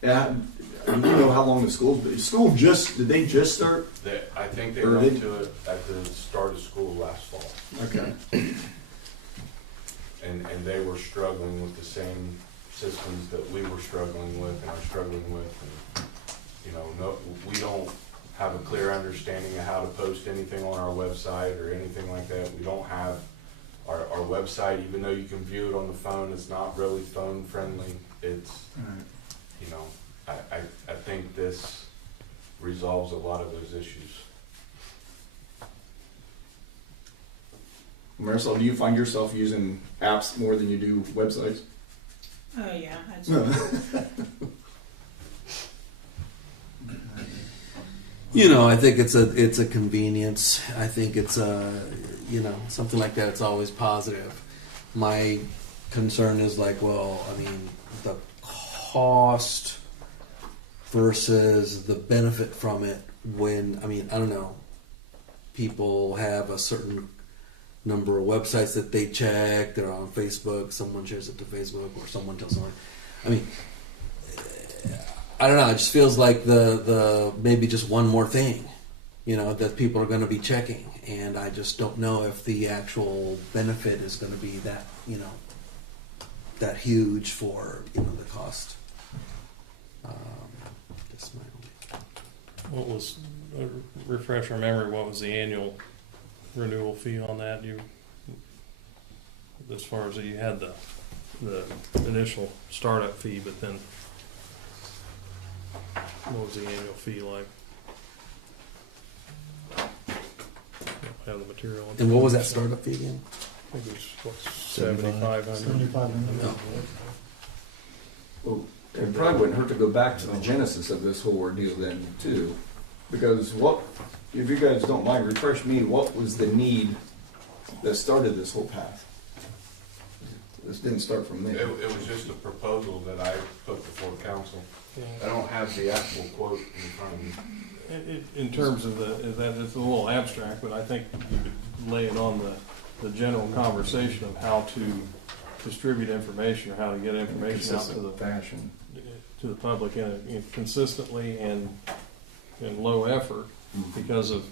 Yeah, you know how long the school did they just start? I think they Or went to it at the start of school last fall. Okay. And they were struggling with the same systems that we were struggling with and are struggling with. And, we don't have a clear understanding of how to post anything on our website or anything like that. We don't have our website, even though you can view it on the phone, it's not really phone friendly. It's, I think this resolves a lot of those issues. Marisol, do you find yourself using apps more than you do websites? Oh yeah, that's I think it's a convenience. I think it's something like that. It's always positive. My concern is like, the cost versus the benefit from it. When I don't know, people have a certain number of websites that they check. They're on Facebook. Someone shares it to Facebook, or someone tells someone. I don't know. It just feels like the maybe just one more thing, that people are going to be checking, and I just don't know if the actual benefit is going to be that that huge for the cost. Just my only. What was, refresh our memory, what was the annual renewal fee on that? As far as you had the initial startup fee, but then what was the annual fee like? Have the material. And what was that startup fee again? I think it was $7,500. Well, it probably wouldn't hurt to go back to the genesis of this whole ordeal then, too. Because what, if you guys don't mind, refresh me, what was the need that started this whole path? This didn't start from me. It was just a proposal that I put before council. I don't have the actual quote in front of me. In terms of that, it's a little abstract, but I think you could lay it on the general conversation of how to distribute information or how to get information out to the fashion. to the public consistently and in low effort, because of,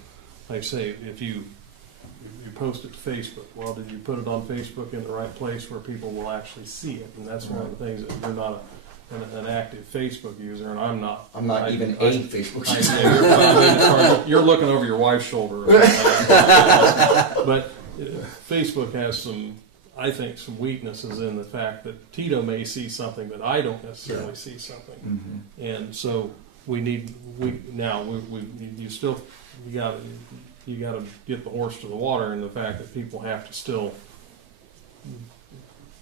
like I say, if you post it to Facebook, well, did you put it on Facebook in the right place where people will actually see it? And that's one of the things that you're not an active Facebook user, and I'm not. I'm not even a Facebook user. You're looking over your wife's shoulder. But Facebook has I think, some weaknesses in the fact that Tito may see something that I don't necessarily see something. And so you got to get the horse to the water, in the fact that people have to still,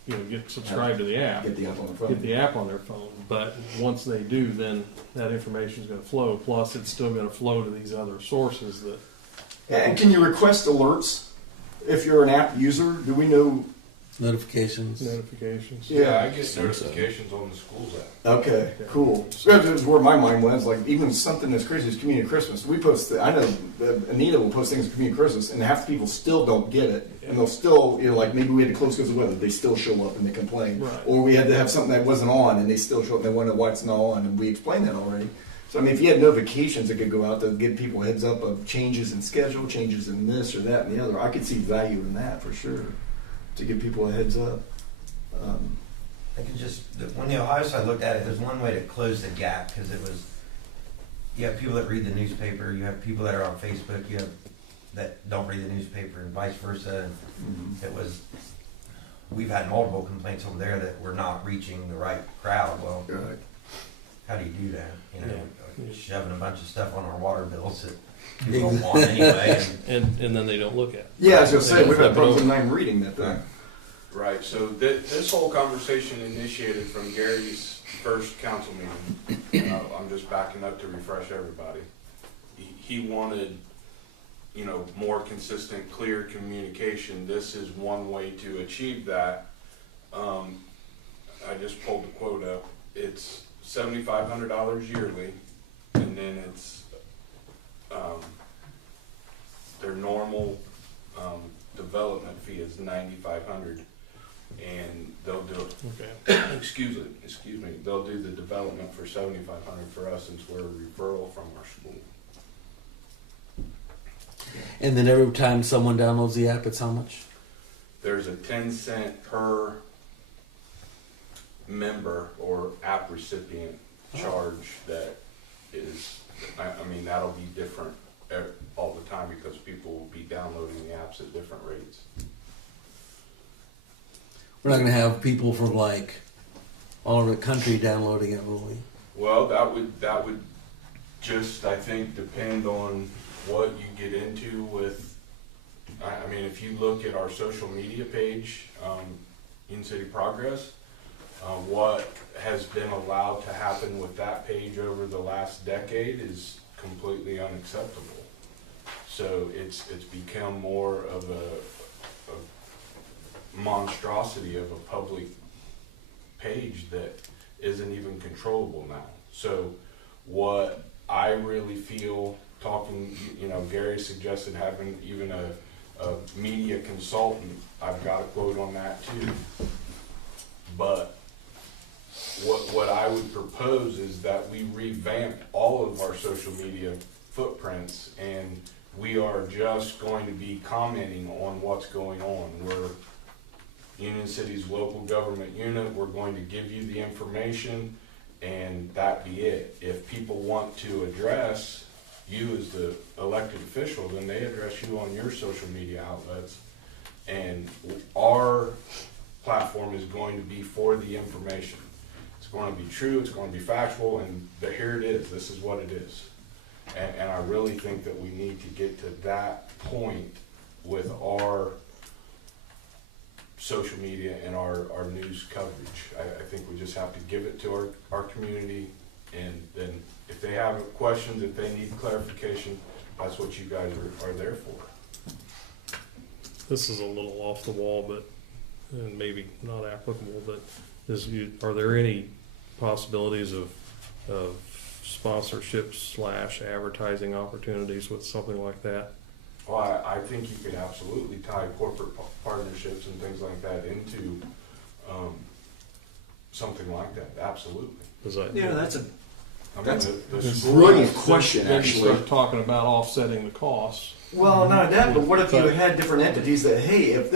get subscribed to the app, Get the app on their phone. get the app on their phone. But once they do, then that information is going to flow. Plus, it's still going to flow to these other sources that. And can you request alerts if you're an app user? Do we know? Notifications. Yeah, I get notifications on the school's app. Okay, cool. So that was where my mind was. Like, even something as crazy as Community Christmas. We post, I know Anita will post things at Community Christmas, and half the people still don't get it. And they'll still, like maybe we had to close because of weather, they still show up and they complain. Right. Or we had to have something that wasn't on, and they still show up and they wonder why it's not on, and we explained that already. So, I mean, if you had notifications that could go out to give people a heads up of changes in schedule, changes in this or that and the other, I could see value in that for sure, to give people a heads up. I can when the Ohio side looked at it, there's one way to close the gap, because you have people that read the newspaper, you have people that are on Facebook, you have that don't read the newspaper, and vice versa. And we've had multiple complaints over there that we're not reaching the right crowd. Well, how do you do that? Shoving a bunch of stuff on our water bills that people don't want anyway. And then they don't look at it. Yeah, I was going to say, we've had problems in not reading that thing. Right, so this whole conversation initiated from Gary's first council meeting. I'm just backing up to refresh everybody. He wanted, more consistent, clear communication. This is one way to achieve that. I just pulled the quote up. It's $7,500 yearly, and then it's their normal development fee is $9,500. And they'll do excuse me, they'll do the development for $7,500 for us, since we're a referral from our school. And then every time someone downloads the app, it's how much? There's a 10-cent per member or app recipient charge that is, I mean, that'll be different all the time, because people will be downloading the apps at different rates. We're not going to have people from all over the country downloading it, will we? Well, that would just, I think, depend on what you get into with. I mean, if you look at our social media page, In City Progress, what has been allowed to happen with that page over the last decade is completely unacceptable. So it's become more of a monstrosity of a public page that isn't even controllable now. So what I really feel, Gary suggested having even a media consultant. I've got a quote on that too. But what I would propose is that we revamp all of our social media footprints, and we are just going to be commenting on what's going on. We're Union City's local government unit. We're going to give you the information, and that be it. If people want to address you as the elected official, then they address you on your social media outlets. And our platform is going to be for the information. It's going to be true, it's going to be factual, and here it is. This is what it is. And I really think that we need to get to that point with our social media and our news coverage. I think we just have to give it to our community And then if they have questions, if they need clarification, that's what you guys are there for. This is a little off the wall, but and maybe not applicable. But are there any possibilities of sponsorships / advertising opportunities with something like that? Well, I think you could absolutely tie corporate partnerships and things like that into something like that. Absolutely. Yeah, that's a I mean, That's the a school- brilliant question, Then you actually. start talking about offsetting the costs. Well, not that, but what if you had different entities that, hey, if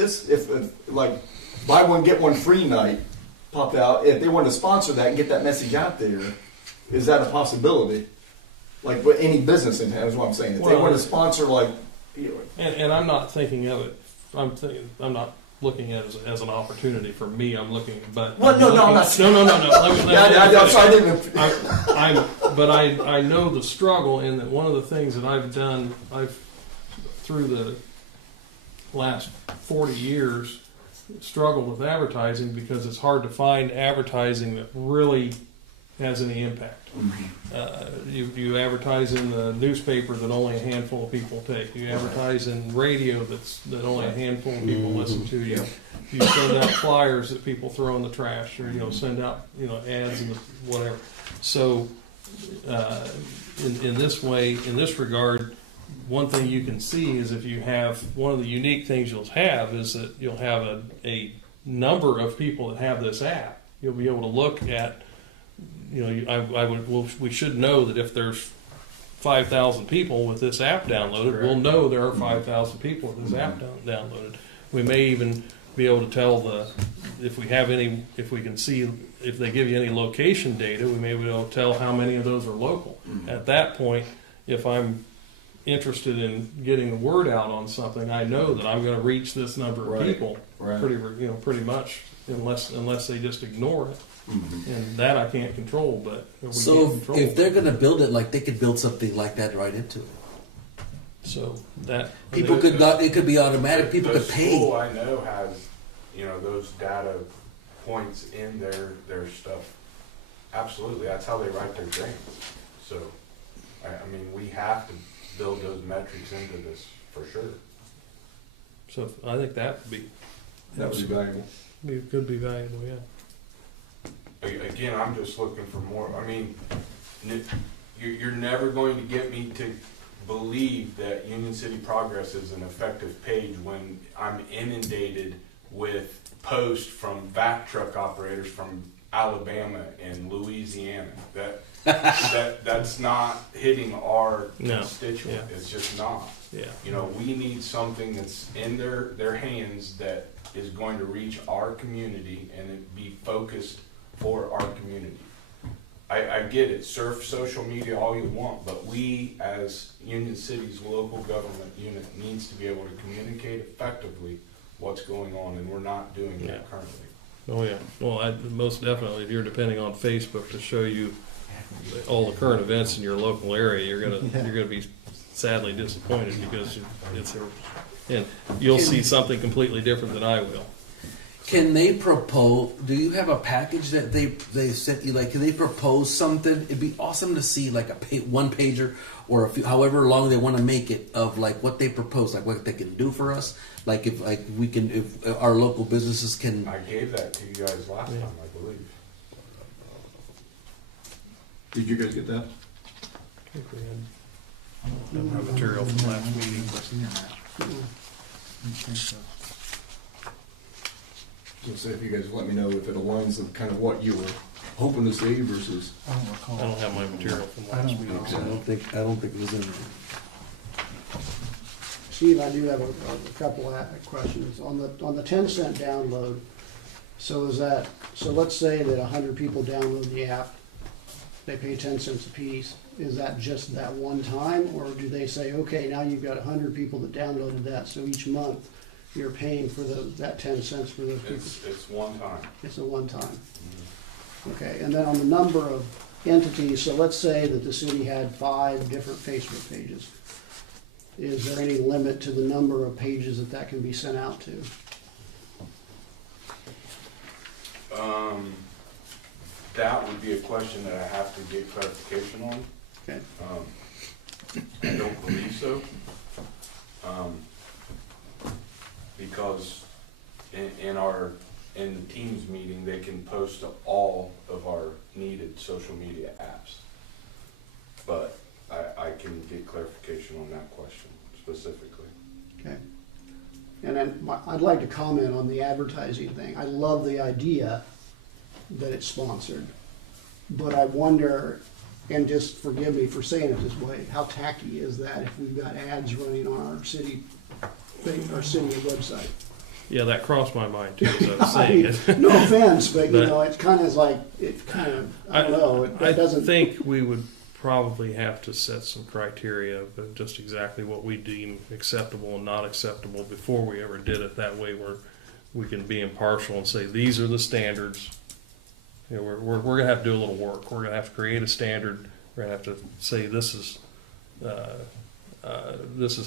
like buy one get one free night pop out, if they want to sponsor that and get that message out there, is that a possibility? Like what any business in town is what I'm saying. If they Well, want to sponsor, like, And I'm not thinking of it. I'm not looking at it as an opportunity for me. I'm looking, but well, no, I'm not saying. no. Let me I'm sorry, I didn't. but I know the struggle, and that one of the things that I've done, through the last 40 years, struggled with advertising because it's hard to find advertising that really has any impact. You advertise in the newspaper that only a handful of people take. You advertise in radio that only a handful of people listen to. You send out flyers that people throw in the trash, or send out ads and whatever. So in this way, in this regard, one thing you can see is if you have one of the unique things you'll have is that you'll have a number of people that have this app. You'll be able to look at. We should know that if there's 5,000 people with this app downloaded, we'll know there are 5,000 people with this app downloaded. We may even be able to tell if we can see if they give you any location data, we may be able to tell how many of those are local. At that point, if I'm interested in getting the word out on something, I know that I'm going to reach this number of people pretty much, unless they just ignore it. And that I can't control, but if they're going to build it, like they could build something like that right into it. So that it could be automatic. People the could pay. School I know has those data points in their stuff. Absolutely, that's how they write their grants. So I mean, we have to build those metrics into this for sure. So I think that would be valuable. Could be valuable, yeah. Again, I'm just looking for more. I mean, you're never going to get me to believe that Union City Progress is an effective page when I'm inundated with posts from vac truck operators from Alabama and Louisiana. That's not hitting our constituent. Yeah. It's just not. Yeah. We need something that's in their hands that is going to reach our community and it be focused for our community. I get it, surf social media all you want, but we as Union City's local government unit needs to be able to communicate effectively what's going on, and we're not doing that currently. Oh yeah. Well, most definitely, if you're depending on Facebook to show you all the current events in your local area, you're gonna be sadly disappointed because and you'll see something completely different than I will. Can they propose? Do you have a package that they sent you? Like, can they propose something? It'd be awesome to see like one pager or however long they want to make it of like what they propose, like what they can do for us. Like if our local businesses can. I gave that to you guys last time, I believe. Did you guys get that? I think we had material from last meeting. So say if you guys let me know if it aligns with kind of what you were hoping to see versus. I don't recall. I don't have my material from last meeting. I don't think it was in there. Steve, I do have a couple of questions. On the 10-cent download, so let's say that 100 people download the app, they pay 10 cents a piece. Is that just that one time, or do they say, okay, now you've got 100 people that downloaded that, so each month you're paying for that 10 cents for those people? It's one time. It's a one time. Okay, and then on the number of entities, so let's say that the city had 5 different Facebook pages. Is there any limit to the number of pages that can be sent out to? That would be a question that I have to get clarification on. Okay. I don't believe so. Because in the Teams meeting, they can post to all of our needed social media apps. But I can get clarification on that question specifically. Okay. And then I'd like to comment on the advertising thing. I love the idea that it's sponsored, but I wonder, and just forgive me for saying it this way, how tacky is that if we've got ads running on our city thing, our city website? Yeah, that crossed my mind too, as I was I saying mean, it. no offense, but you But- know, it's kind of like, it kind of, I don't know, I it doesn't. think we would probably have to set some criteria of just exactly what we deem acceptable and not acceptable before we ever did it. That way we can be impartial and say, these are the standards. You know, we're going to have to do a little work. We're going to have to create a standard. We're going to have to say this is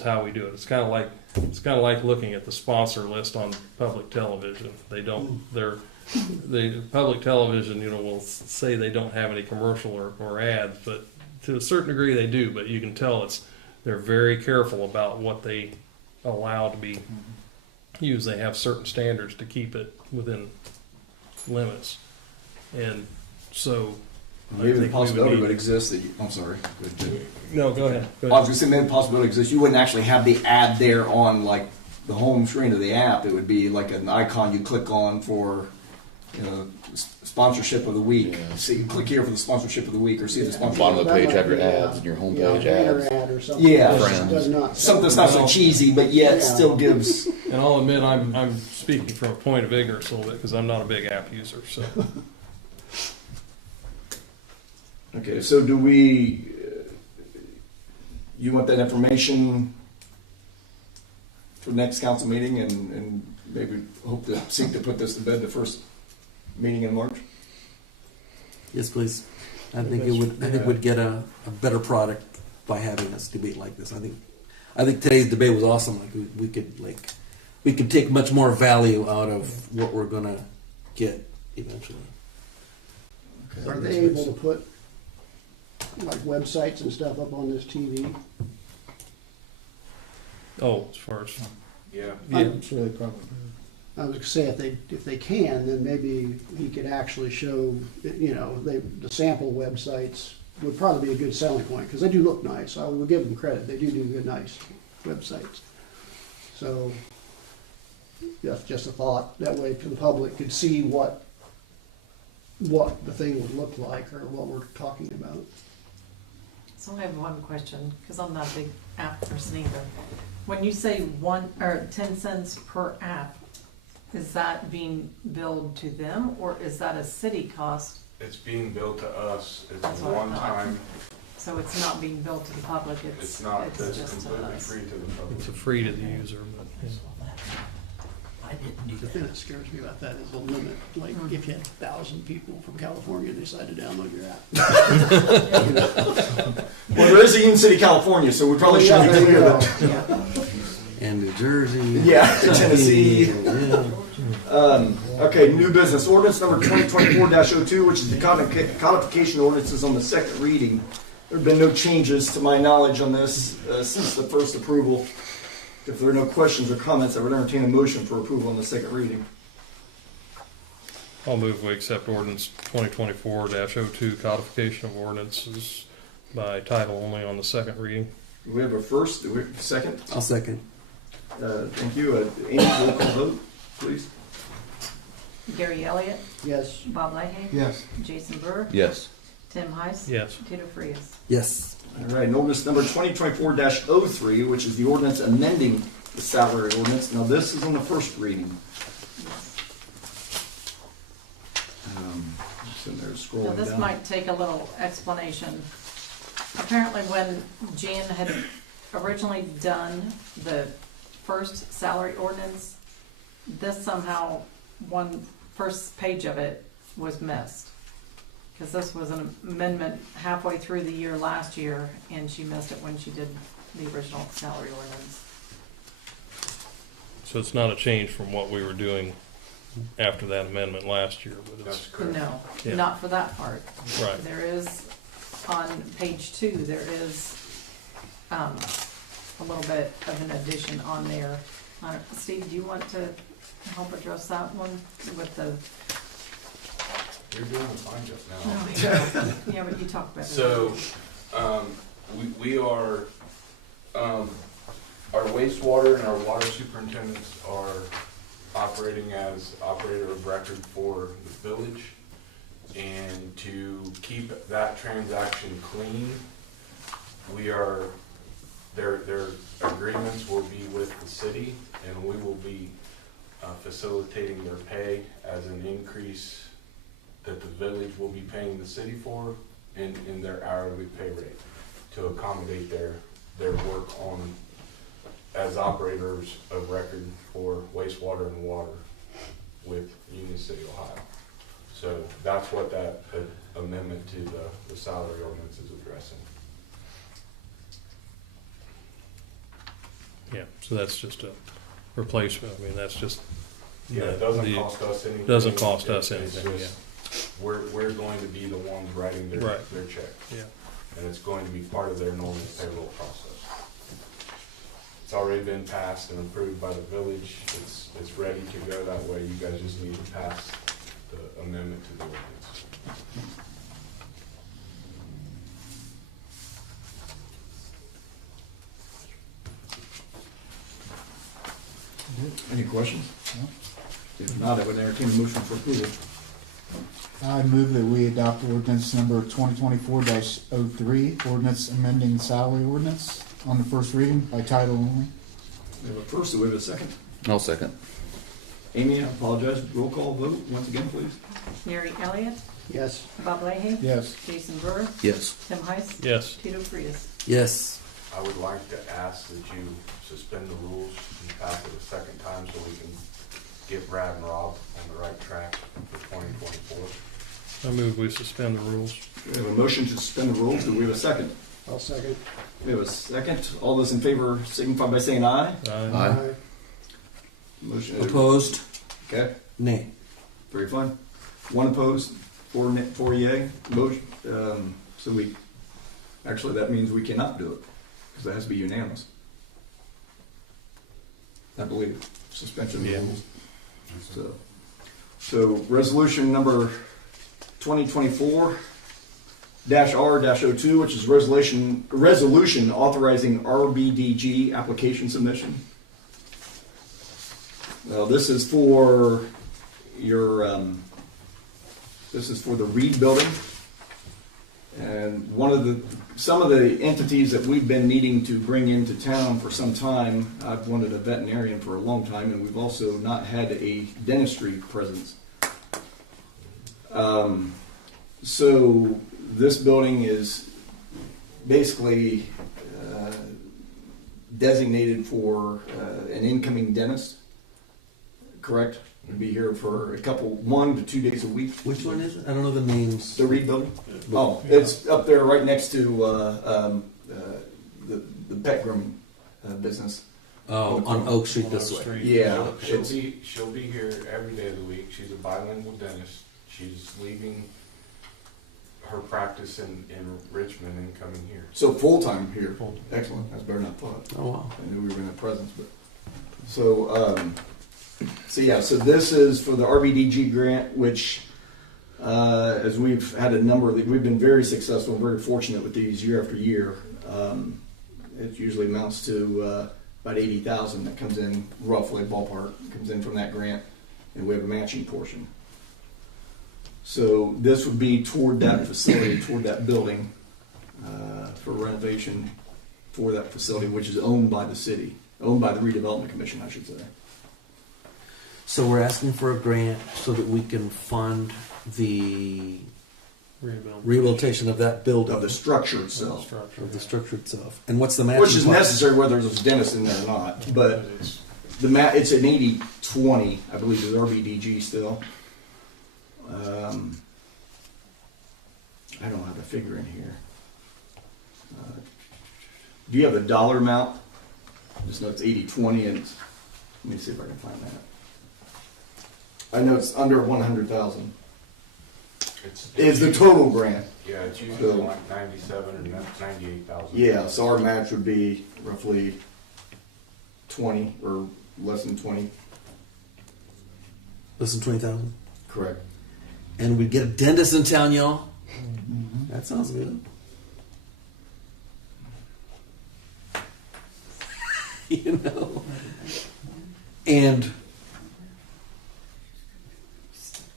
how we do it. It's kind of like looking at the sponsor list on public television. The public television, you know, will say they don't have any commercial or ads, but to a certain degree they do. But you can tell they're very careful about what they allow to be used. They have certain standards to keep it within limits, and so Maybe the think we would possibility need- would exist that I'm sorry. Go ahead, Jim. No, go ahead. I was going to say maybe the possibility exists. You wouldn't actually have the ad there on like the home screen of the app. It would be like an icon you click on for, you know, sponsorship of the week. Yeah. See, click here for the sponsorship of the week, or see the sponsorship. Bottom of the That page, might have your be, ads and your homepage banner ads. ad or something. Yeah. That does not. Something that's not so cheesy, but yet Yeah. still gives. And I'll admit I'm speaking from a point of ignorance a little bit because I'm not a big app user. So Okay, so do we? You want that information for the next council meeting, and maybe hope to seek to put this to bed the first meeting in March? Yes, please. I think we'd get a better product by having this debate like this. I think today's debate was awesome. We could take much more value out of what we're gonna get eventually. Are they able to put like websites and stuff up on this TV? as far as Yeah. It's really probably. I was gonna say if they can, then maybe he could actually show, you know, the sample websites would probably be a good selling point because they do look nice. I will give them credit; they do good, nice websites. So that's just a thought. That way, the public could see what the thing would look like or what we're talking about. So I have one question, because I'm not a big app person either. When you say 1 or 10 cents per app, is that being billed to them or is that a city cost? It's being billed to us. It's That's what I one thought. time. So it's not being billed to the public, It's not. it's That's just to completely us. free to the public. it's a free to the user. But, yeah. The thing that scares me about that is the limit. Like if you had 1,000 people from California decide to download your app. Well, there is a Union City, California, so we probably Yeah, should there be you clear go. that. And New Jersey. Yeah, Tennessee. Yeah. Okay, new business ordinance number 2024-02, which is the codification ordinances on the second reading. There have been no changes to my knowledge on this since the first approval. If there are no questions or comments, I would entertain a motion for approval on the second reading. I'll move we accept ordinance 2024-02 codification of ordinances by title only on the second reading. Do we have a first? Do we have a second? I'll second. Thank you. Amy, roll call vote, please. Gary Elliott, Yes. Bob Leahy, Yes. Jason Burr, Yes. Tim Heiss. Yes. Tito Frias. Yes. All right, and ordinance number 2024-03, which is the ordinance amending the salary ordinance. Now, this is on the first reading. Sitting there Now, scrolling this down. might take a little explanation. Apparently, when Jan had originally done the first salary ordinance, this somehow, one first page of it was missed. Because this was an amendment halfway through the year last year, and she missed it when she did the original salary ordinance. So it's not a change from what we were doing after that amendment last year, but That's it's, correct. No, Yeah. not for that part. right. There is, on page 2, there is a little bit of an addition on there. Steve, do you want to help address that one with the, You're doing fine just now. yeah, but you talk about it. So, we are, our wastewater and our water superintendents are operating as operator of record for the village. And to keep that transaction clean, their agreements will be with the city, and we will be facilitating their pay as an increase that the village will be paying the city for in their hourly pay rate to accommodate their work on as operators of record for wastewater and water with Union City, Ohio. So that's what that amendment to the salary ordinance is addressing. Yeah, so that's just a replacement. I mean, that's just. Yeah, it doesn't cost us anything. Doesn't cost us It's anything, just, we're going to be the ones writing their Right. check. Yeah. And it's going to be part of their normal payroll process. It's already been passed and approved by the village. It's ready to go that way. You guys just need to pass the amendment to the ordinance. Any questions? No? If not, I would entertain a motion for approval. I move that we adopt ordinance number 2024-03, ordinance amending salary ordinance on the first reading by title only. We have a first, do we have a second? I'll second. Amy, I apologize, roll call vote, once again, please. Mary Elliott, Yes. Bob Leahy, Yes. Jason Brewer, Yes. Tim Heiss, Yes. Tito Frias. Yes. I would like to ask that you suspend the rules and pass it a second time so we can get Brad and Rob on the right track for 2024. I move we suspend the rules. We have a motion to suspend the rules, do we have a second? I'll second. We have a second, all those in favor signify by saying aye. Aye. Motion. Opposed? Okay, Nay. very fine. One opposed, four yea, motion, so we, actually, that means we cannot do it, because that has to be unanimous. I believe, suspension of the Yeah. rules. So resolution number 2024-R-02, which is resolution authorizing RBDG application submission. Now, this is for your, this is for the Reed Building. And some of the entities that we've been needing to bring into town for some time, I've wanted a veterinarian for a long time, and we've also not had a dentistry presence. So this building is basically designated for an incoming dentist, correct? Would be here for 1 to 2 days a week. Which one is it? I don't know the names. The Reed Building? Oh, it's up there right next to the pet groom business. Oh, on Oak Street this way. Yeah. She'll be here every day of the week. She's a bilingual dentist. She's leaving her practice in Richmond and coming here. So full-time here. Full-time. Excellent. That's better than I thought. Oh, wow. I knew we were going to have presence, but so so this is for the RBDG grant, which as we've had a number, we've been very successful, very fortunate with these year after year. It usually amounts to about $80,000 that comes in, roughly ballpark, comes in from that grant, and we have a matching portion. So this would be toward that facility, toward that building, for renovation for that facility, which is owned by the city, owned by the redevelopment commission, I should say. So we're asking for a grant so that we can fund the rehabilitation of that building. Of the structure itself, Of the structure itself. And what's the matching? which is part? necessary whether there's a dentist in there or not. But it's an 80-20, I believe, is RBDG still. I don't have a figure in here. Do you have a dollar amount? Just know it's 80-20, and let me see if I can find that. I know it's under 100,000. It's Is the total grant? Yeah, it's usually So- like 97 or 98,000. Yeah, so our match would be roughly 20 or less than 20. Less than 20,000. Correct. And we'd get a dentist in town, y'all. That sounds good. You know. And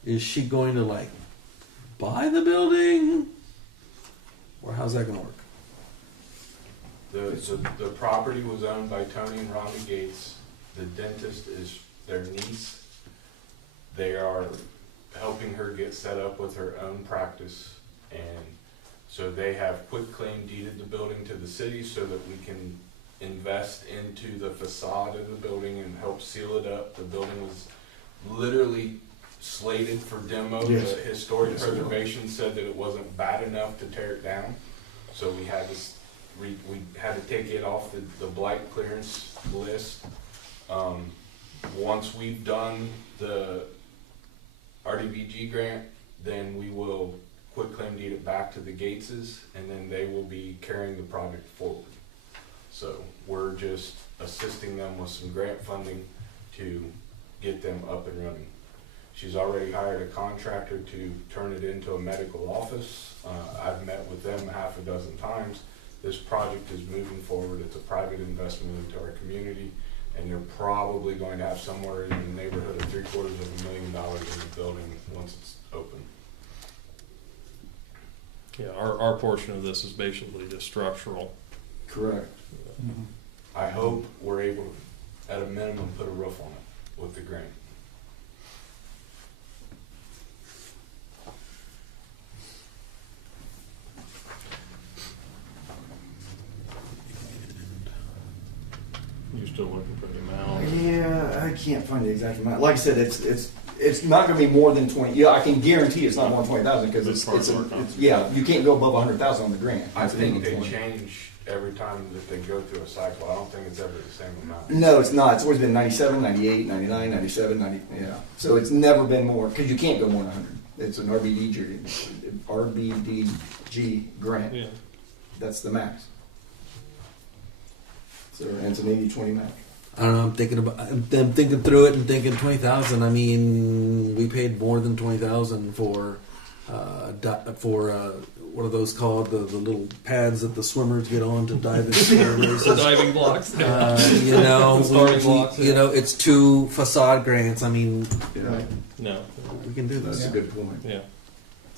is she going to like buy the building? Or how's that going to work? The property was owned by Tony and Rhonda Gates. The dentist is their niece. They are helping her get set up with her own practice, and so they have quitclaim deeded the building to the city so that we can invest into the facade of the building and help seal it up. The building was literally slated for demo. Yes. The historic Yes, I know. preservation said that it wasn't bad enough to tear it down, so we had to we had to take it off the blight clearance list. Once we've done the RDBG grant, then we will quitclaim deed it back to the Gateses, and then they will be carrying the project forward. So we're just assisting them with some grant funding to get them up and running. She's already hired a contractor to turn it into a medical office. I've met with them half a dozen times. This project is moving forward. It's a private investment into our community, and they're probably going to have somewhere in the neighborhood of $750,000 in the building once it's open. Yeah, our portion of this is basically just structural. Correct. I hope we're able to, at a minimum, put a roof on it with the grant. You're still looking for the amount. Yeah, I can't find the exact amount. Like I said, it's not going to be more than 20. Yeah, I can guarantee it's not more than 20,000 because That's part of our it's concept. yeah, you can't go above 100,000 on the grant. I It's think minimum they 20. change every time that they go through a cycle. I don't think it's ever the same amount. No, it's not. It's always been 97, 98, 99, 97, 90. Yeah. So it's never been more because you can't go more than 100. It's an RBDG grant. Yeah. That's the max. So and it's an 80-20 match. I don't know. I'm thinking through it and thinking 20,000. I mean, we paid more than 20,000 for what are those called? The little pads that the swimmers get on to dive into their The races. diving blocks. You know, The starting blocks, you know, it's 2 facade grants. I mean, Yeah. No. we can do That's this. a good point. Yeah.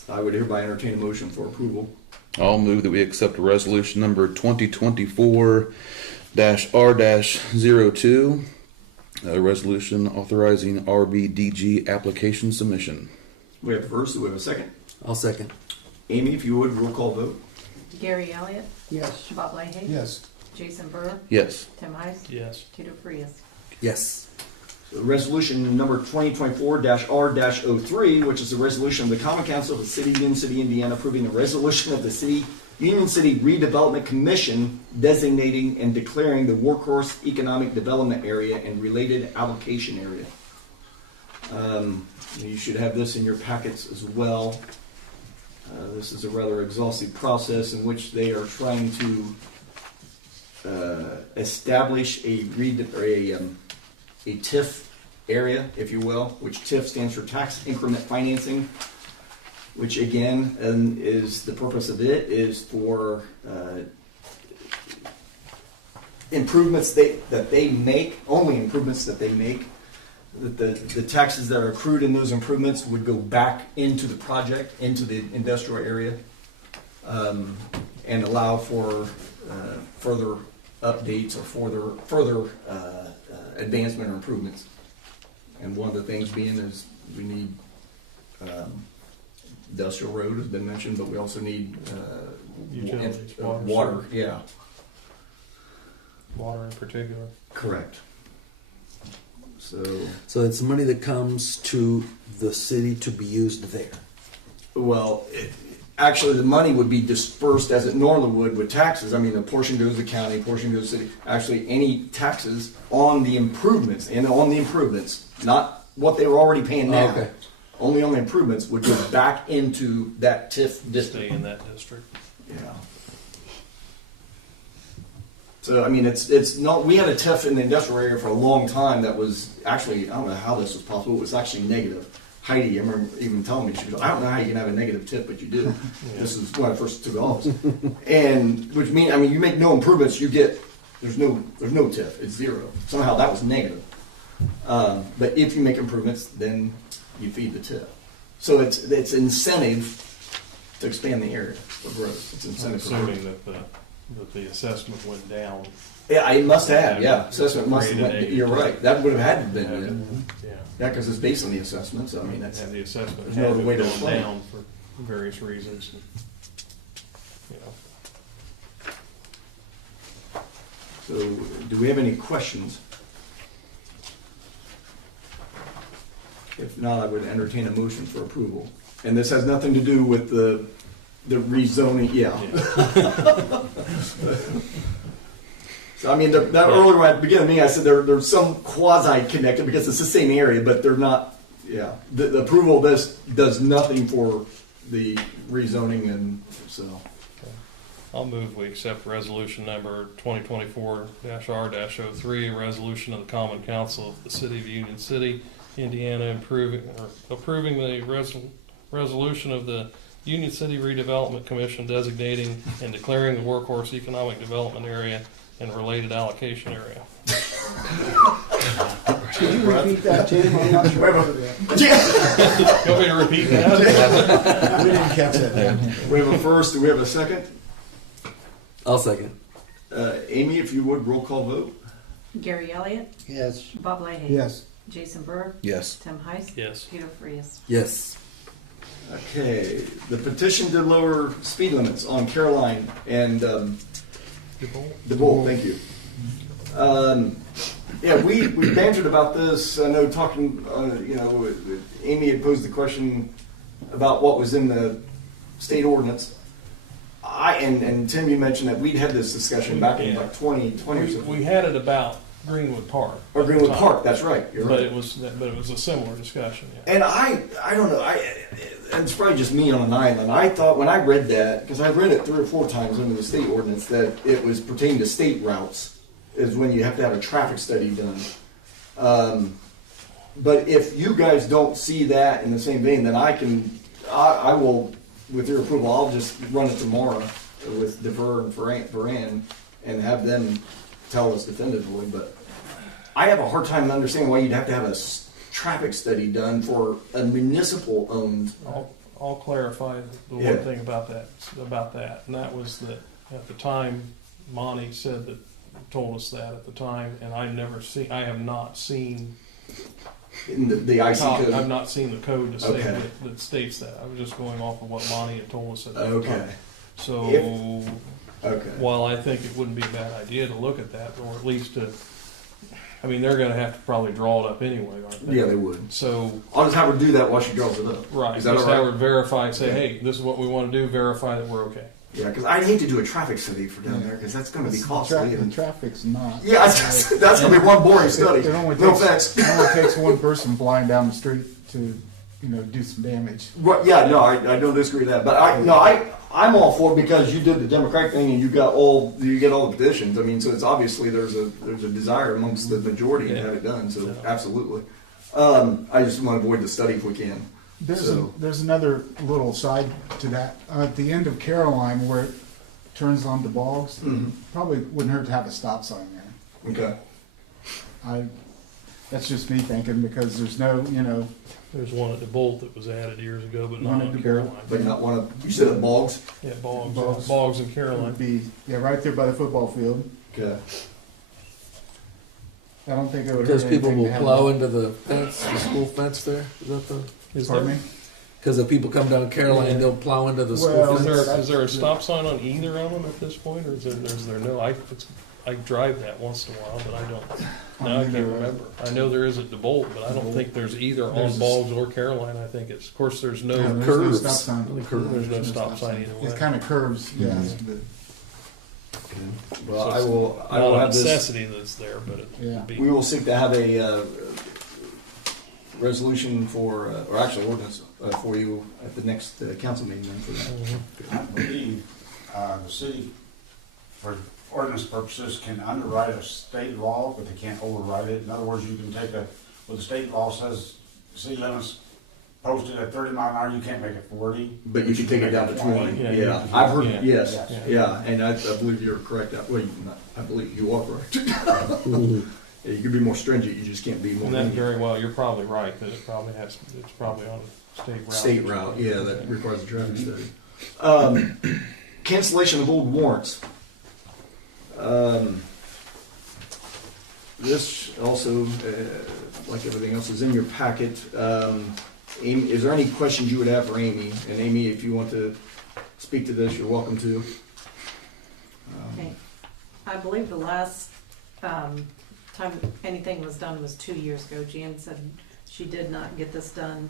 I would hereby entertain a motion for approval. I'll move that we accept resolution number 2024-R-02, a resolution authorizing RBDG application submission. We have a first. Do we have a second? I'll second. Amy, if you would, roll call vote. Gary Elliott, Yes. Bob Leahy, Yes. Jason Burr, Yes. Tim Heiss, Yes. Tito Frias. Yes. So resolution number 2024-R-03, which is a resolution of the Common Council of the City of Union City, Indiana, approving a resolution of the Union City Redevelopment Commission designating and declaring the Workhorse Economic Development Area and related allocation area. You should have this in your packets as well. This is a rather exhaustive process in which they are trying to establish a TIF area, if you will, which TIF stands for Tax Increment Financing, which again is the purpose of it is for improvements that they make, only improvements that they make. The taxes that are accrued in those improvements would go back into the project, into the industrial area, and allow for further updates or further advancement or improvements. And one of the things being is we need industrial road has been mentioned, but we also need Utilities, water. Yeah, Water in particular. correct. So it's money that comes to the city to be used there. Well, actually, the money would be dispersed as it normally would with taxes. I mean, a portion goes to the county, a portion goes to the city. Actually, any taxes on the improvements, not what they were already paying now, Okay. only on the improvements, would go back into that TIF Stay district. in that district. Yeah. So I mean, it's not. We had a TIF in the industrial area for a long time that was actually, I don't know how this was possible. It was actually negative. Heidi, I remember even telling me, she goes, I don't know how you can have a negative TIF, but you do. This is when I first took office, and which means, I mean, you make no improvements, you get there's no TIF. It's zero. Somehow that was negative. But if you make improvements, then you feed the TIF. So it's incentive to expand the area for growth. It's I'm incentive for growth. assuming that the assessment went down. Yeah, it must have. Yeah, assessment must have. Created a You're right. That would have had to have been. Yeah. Yeah, because it's based on the assessment. So I mean, that's And the assessment there's had no other way to gone explain it. down for various reasons. And, you know, So, do we have any questions? If not, I would entertain a motion for approval. And this has nothing to do with the rezoning. Yeah. So I mean, that earlier at the beginning of the meeting, I said there's some quasi-connected because it's the same area, but they're not. Yeah, the approval of this does nothing for the rezoning, and so. I'll move we accept resolution number 2024-R-03, a resolution of the Common Council of the City of Union City, Indiana, approving the resolution of the Union City Redevelopment Commission designating and declaring the Workhorse Economic Development Area and related allocation area. Could you repeat that, Tim? I'm not sure. You want me to repeat that? We didn't catch that down here. We have a first. Do we have a second? I'll second. Amy, if you would, roll call vote. Gary Elliott, Yes. Bob Leahy. Yes. Jason Burr, Yes. Tim Heiss. Yes. Peter Frias. Yes. Okay. The petition to lower speed limits on Caroline and DeBolt. Thank you. Yeah, we bantered about this. I know talking, Amy had posed the question about what was in the state ordinance. And Tim, you mentioned that we'd had this discussion back in like 2020 or something. We had it about Greenwood Park. Or Greenwood Park, that's right. You're But right. it was a similar discussion. Yeah. And I don't know. And it's probably just me on an island. I thought when I read that, because I read it 3 or 4 times under the state ordinance, that it was pertaining to state routes, is when you have to have a traffic study done. But if you guys don't see that in the same vein, then I will, with your approval, I'll just run it tomorrow with DeVer and Varan and have them tell us definitively. But I have a hard time understanding why you'd have to have a traffic study done for a municipal-owned. I'll clarify the one thing about that, and that was that at the time, Monty told us that at the time, and I have not seen In the IC code. I've not seen the code to say Okay. that states that. I was just going off of what Monty had told us at the Okay. time. So Okay. while I think it wouldn't be a bad idea to look at that, or at least to, I mean, they're going to have to probably draw it up anyway, aren't they? Yeah, they would. So I'll just have her do that while she draws it up. right, Is that just all right? have her verify and say, hey, this is what we want to do. Verify that we're okay. Yeah, because I'd hate to do a traffic study for down there because that's going to be costly. The traffic's not. Yeah, that's going to be one boring study. It only No takes, offense. it only takes one person flying down the street to, do some damage. Right, yeah, no, I don't disagree with that. But I'm all for it because you did the Democratic thing and you get all the petitions. I mean, so it's obviously there's a desire amongst the majority to have it done. So absolutely. I just want to avoid the study if we can. There's another little side to that. At the end of Caroline, where it turns onto Boggs, probably wouldn't hurt to have a stop sign there. Okay. That's just me thinking because there's no, There's one at the Bolt that was added years ago, but One not at in the Caroline. But not one of you said it Boggs. Yeah, Boggs and it Caroline. would be right there by the football field. Okay. I don't think it would Because hurt people anything will to have plow that. into the fence, the school fence there. Is that the? Pardon me? Because if people come down Caroline, they'll plow into the Well, school Is fence. there, is there a stop sign on either of them at this point, or is there no? I drive that once in a while, but I don't. Now I can't remember. I know there is at DeBolt, but I don't think there's either on There's a- Boggs or Caroline. I think it's, of course, there's no Yeah, there's curves. no stop sign. There's no stop sign either way. It kind of curves, yes, but Well, So I it's will not a have this. necessity that's there, but it Yeah. would be. We will seek to have a resolution for, or actually ordinance for you at the next council meeting then for that. I believe the city, for ordinance purposes, can underwrite a state law, but they can't override it. In other words, you can take what the state law says, city limits posted at 30 mile an hour, you can't make it 40. But you can take it down to 20. Yeah, Yeah, you I've heard, can. yes, Yeah. yeah, and I believe you're correct. Well, I believe you are correct. Yeah, you can be more stringent, you just can't be more And that lenient. very well, you're probably right, that it's probably on a state route. State route, yeah, that requires a traffic study. Cancellation of old warrants. This also, like everything else, is in your packet. Amy, is there any questions you would have for Amy? And Amy, if you want to speak to this, you're welcome to. Okay. I believe the last time anything was done was 2 years ago. Jan said she did not get this done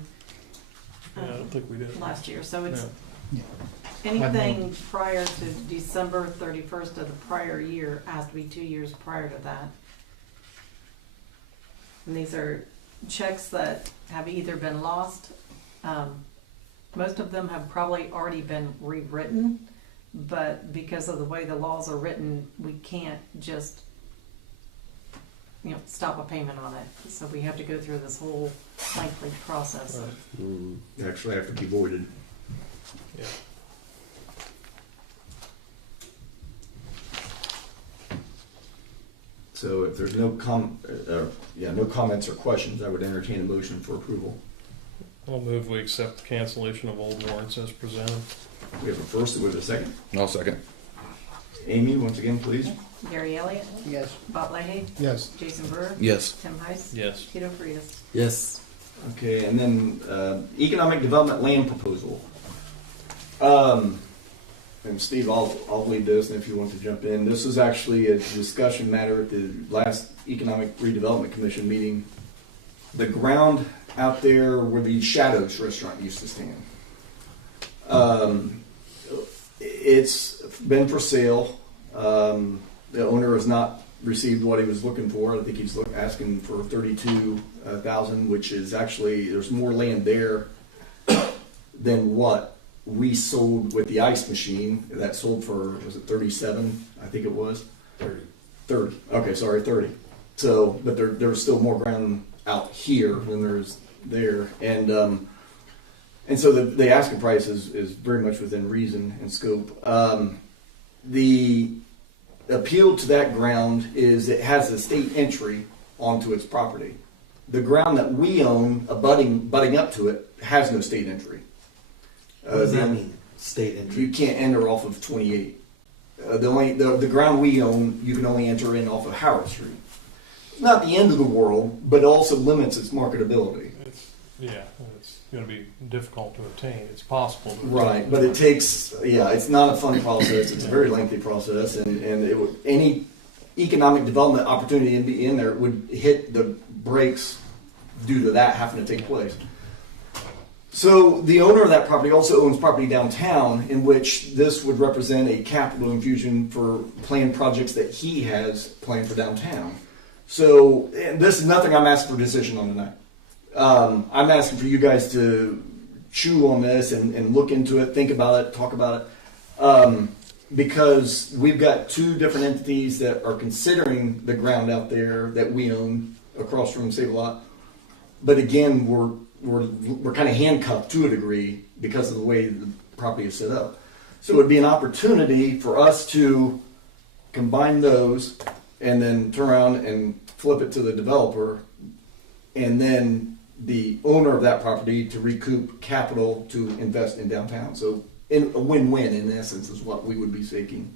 Yeah, I don't think we did. last year. So it's Yeah. anything prior to December 31st of the prior year has to be 2 years prior to that. And these are checks that have either been lost. Most of them have probably already been rewritten, but because of the way the laws are written, we can't just, stop a payment on it. So we have to go through this whole lengthy process. Right. Actually, have to be voided. Yeah. So if there's no no comments or questions, I would entertain a motion for approval. I'll move we accept the cancellation of old warrants as presented. We have a first, and we have a second. I'll second. Amy, once again, please. Gary Elliott, Yes. Bob Leahy, Yes. Jason Brewer, Yes. Tim Heiss, Yes. Tito Frias. Yes. Okay, and then economic development land proposal. And Steve, I'll lead this, and if you want to jump in. This is actually a discussion matter at the last Economic Redevelopment Commission meeting. The ground out there where the Shadows restaurant used to stand. It's been for sale. The owner has not received what he was looking for. I think he's asking for $32,000, which is actually, there's more land there than what we sold with the K.I.S.S machine. That sold for, was it 37? I think it was 30. Okay, sorry, 30. So, but there was still more ground out here than there's there, and so the asking price is very much within reason and scope. The appeal to that ground is it has a state entry onto its property. The ground that we own, butting up to it, has no state entry. What does that mean? State entry? You can't enter off of 28. The ground we own, you can only enter in off of Howard Street. It's not the end of the world, but it also limits its marketability. It's going to be difficult to obtain. It's possible to Right, obtain. but it takes, it's not a fun process. It's a very lengthy process, and any economic development opportunity in there would hit the brakes due to that having to take place. So the owner of that property also owns property downtown, in which this would represent a capital infusion for planned projects that he has planned for downtown. So and this is nothing I'm asking for a decision on tonight. I'm asking for you guys to chew on this and look into it, think about it, talk about it, because we've got two different entities that are considering the ground out there that we own across from Save-A-Lot. But again, we're kind of handcuffed to a degree because of the way the property is set up. So it would be an opportunity for us to combine those and then turn around and flip it to the developer, and then the owner of that property to recoup capital to invest in downtown. So a win-win in essence is what we would be seeking.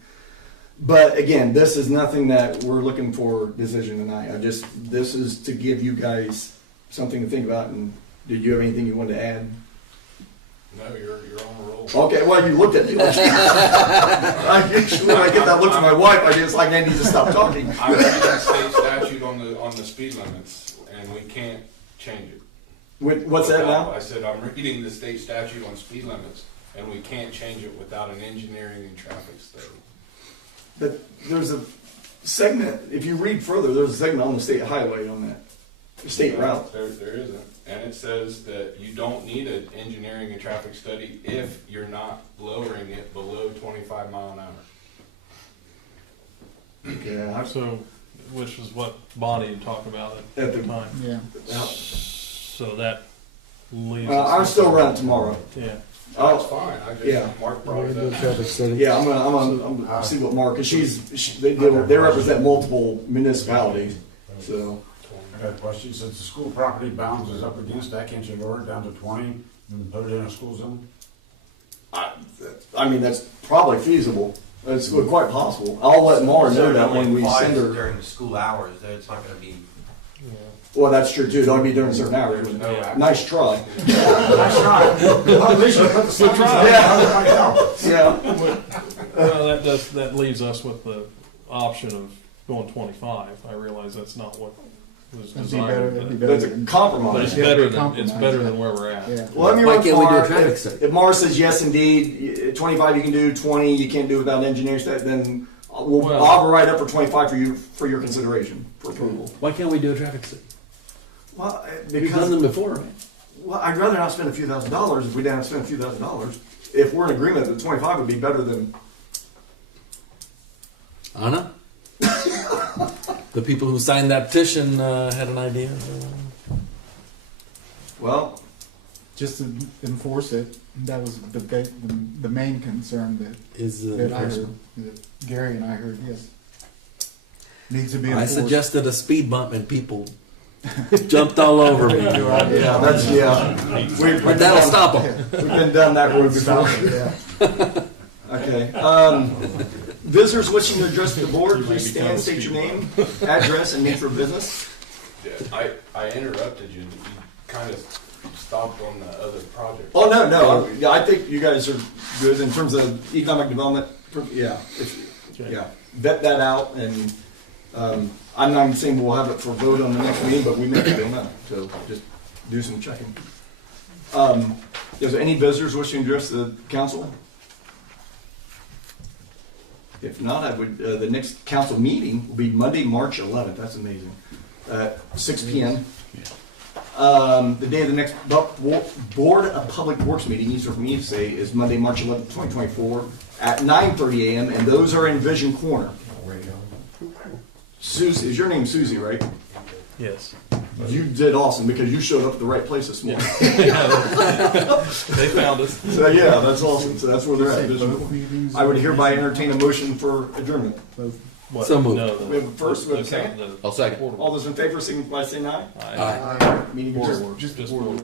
But again, this is nothing that we're looking for decision tonight. This is to give you guys something to think about. And did you have anything you wanted to add? No, you're on a roll. Okay, well, you looked at me. Like, when I get that look from my wife, I just I need to stop talking. I'm reading the state statute on the speed limits, and we can't change it. What's that now? I said I'm reading the state statute on speed limits, and we can't change it without an engineering and traffic study. But there's a segment, if you read further, there's a segment on the state highway on that state route. There isn't. and it says that you don't need an engineering and traffic study if you're not lowering it below 25 mile an hour. Yeah, So, which is what Bonnie had talked about at At the the- time. Yeah. So that leaves. I'm still around tomorrow. Yeah. That's fine, I just, Yeah. Mark brought it up. Yeah, I'm gonna see what Mark, cause they represent multiple municipalities, so. I got a question, since the school property bounds is up against that, can't you lower it down to 20 and put it in a school zone? I mean, that's probably feasible. It's quite possible. I'll let Mara know that when we send her. During the school hours, that it's not gonna be. Well, that's true too. That'll be during certain hours. There's no Yeah. Nice try. That's right. At least you put the signs up. Yeah. Well, that leaves us with the option of going 25. I realize that's not what was That'd be better, designed, that'd be but better That's a than- compromise. Yeah, better compromise, it's better yeah. than where we're at. Yeah. Well, let me Why run can't we do a Mara. traffic If, study? if Mara says yes, indeed, 25 you can do, 20 you can't do without engineering stuff, then Well- I'll write up for 25 for your consideration for approval. Why can't we do a traffic study? Well, We've because done them before, right? well, I'd rather not spend a few $1,000s if we didn't have to spend a few $1,000s. If we're in agreement that 25 would be better than Anna? The people who signed that petition had an idea. well, Just to enforce it, that was the main concern Is that I heard, that Gary and I heard, yes. Needs to be I enforced. suggested a speed bump and people jumped all over me. yeah, that's We've But that'll stop them. We've been down that road before. Yeah. Okay. Visitors wishing to address the board, please stand, state your name, address, and nature of business. Yeah, I interrupted you, you kind of stopped on the other project. Oh no, I think you guys are good in terms of economic development. Yeah, yeah. Vet that out, and I'm not saying we'll have it for vote on the next meeting, but we may be doing that. So just do some checking. Is there any visitors wishing to address the council? If not, I would. The next council meeting will be Monday, March 11th. That's amazing. 6 p.m. The day of the next Board of Public Works meeting, easier for me to say, is Monday, March 11th, 2024, at 9:30 a.m. And those are in Vision Corner. Susie, is your name Susie, right? Yes. You did awesome because you showed up at the right place this morning. They found us. So yeah, that's awesome. So that's where they're at. Say Vision both Corner. meetings I would or- hereby entertain a motion for adjournment. Both. What? So moved. No, We have a first, we have a second. I'll second. All those in favor, signify by saying aye. Aye. Meeting Board adjourned. works, just board works.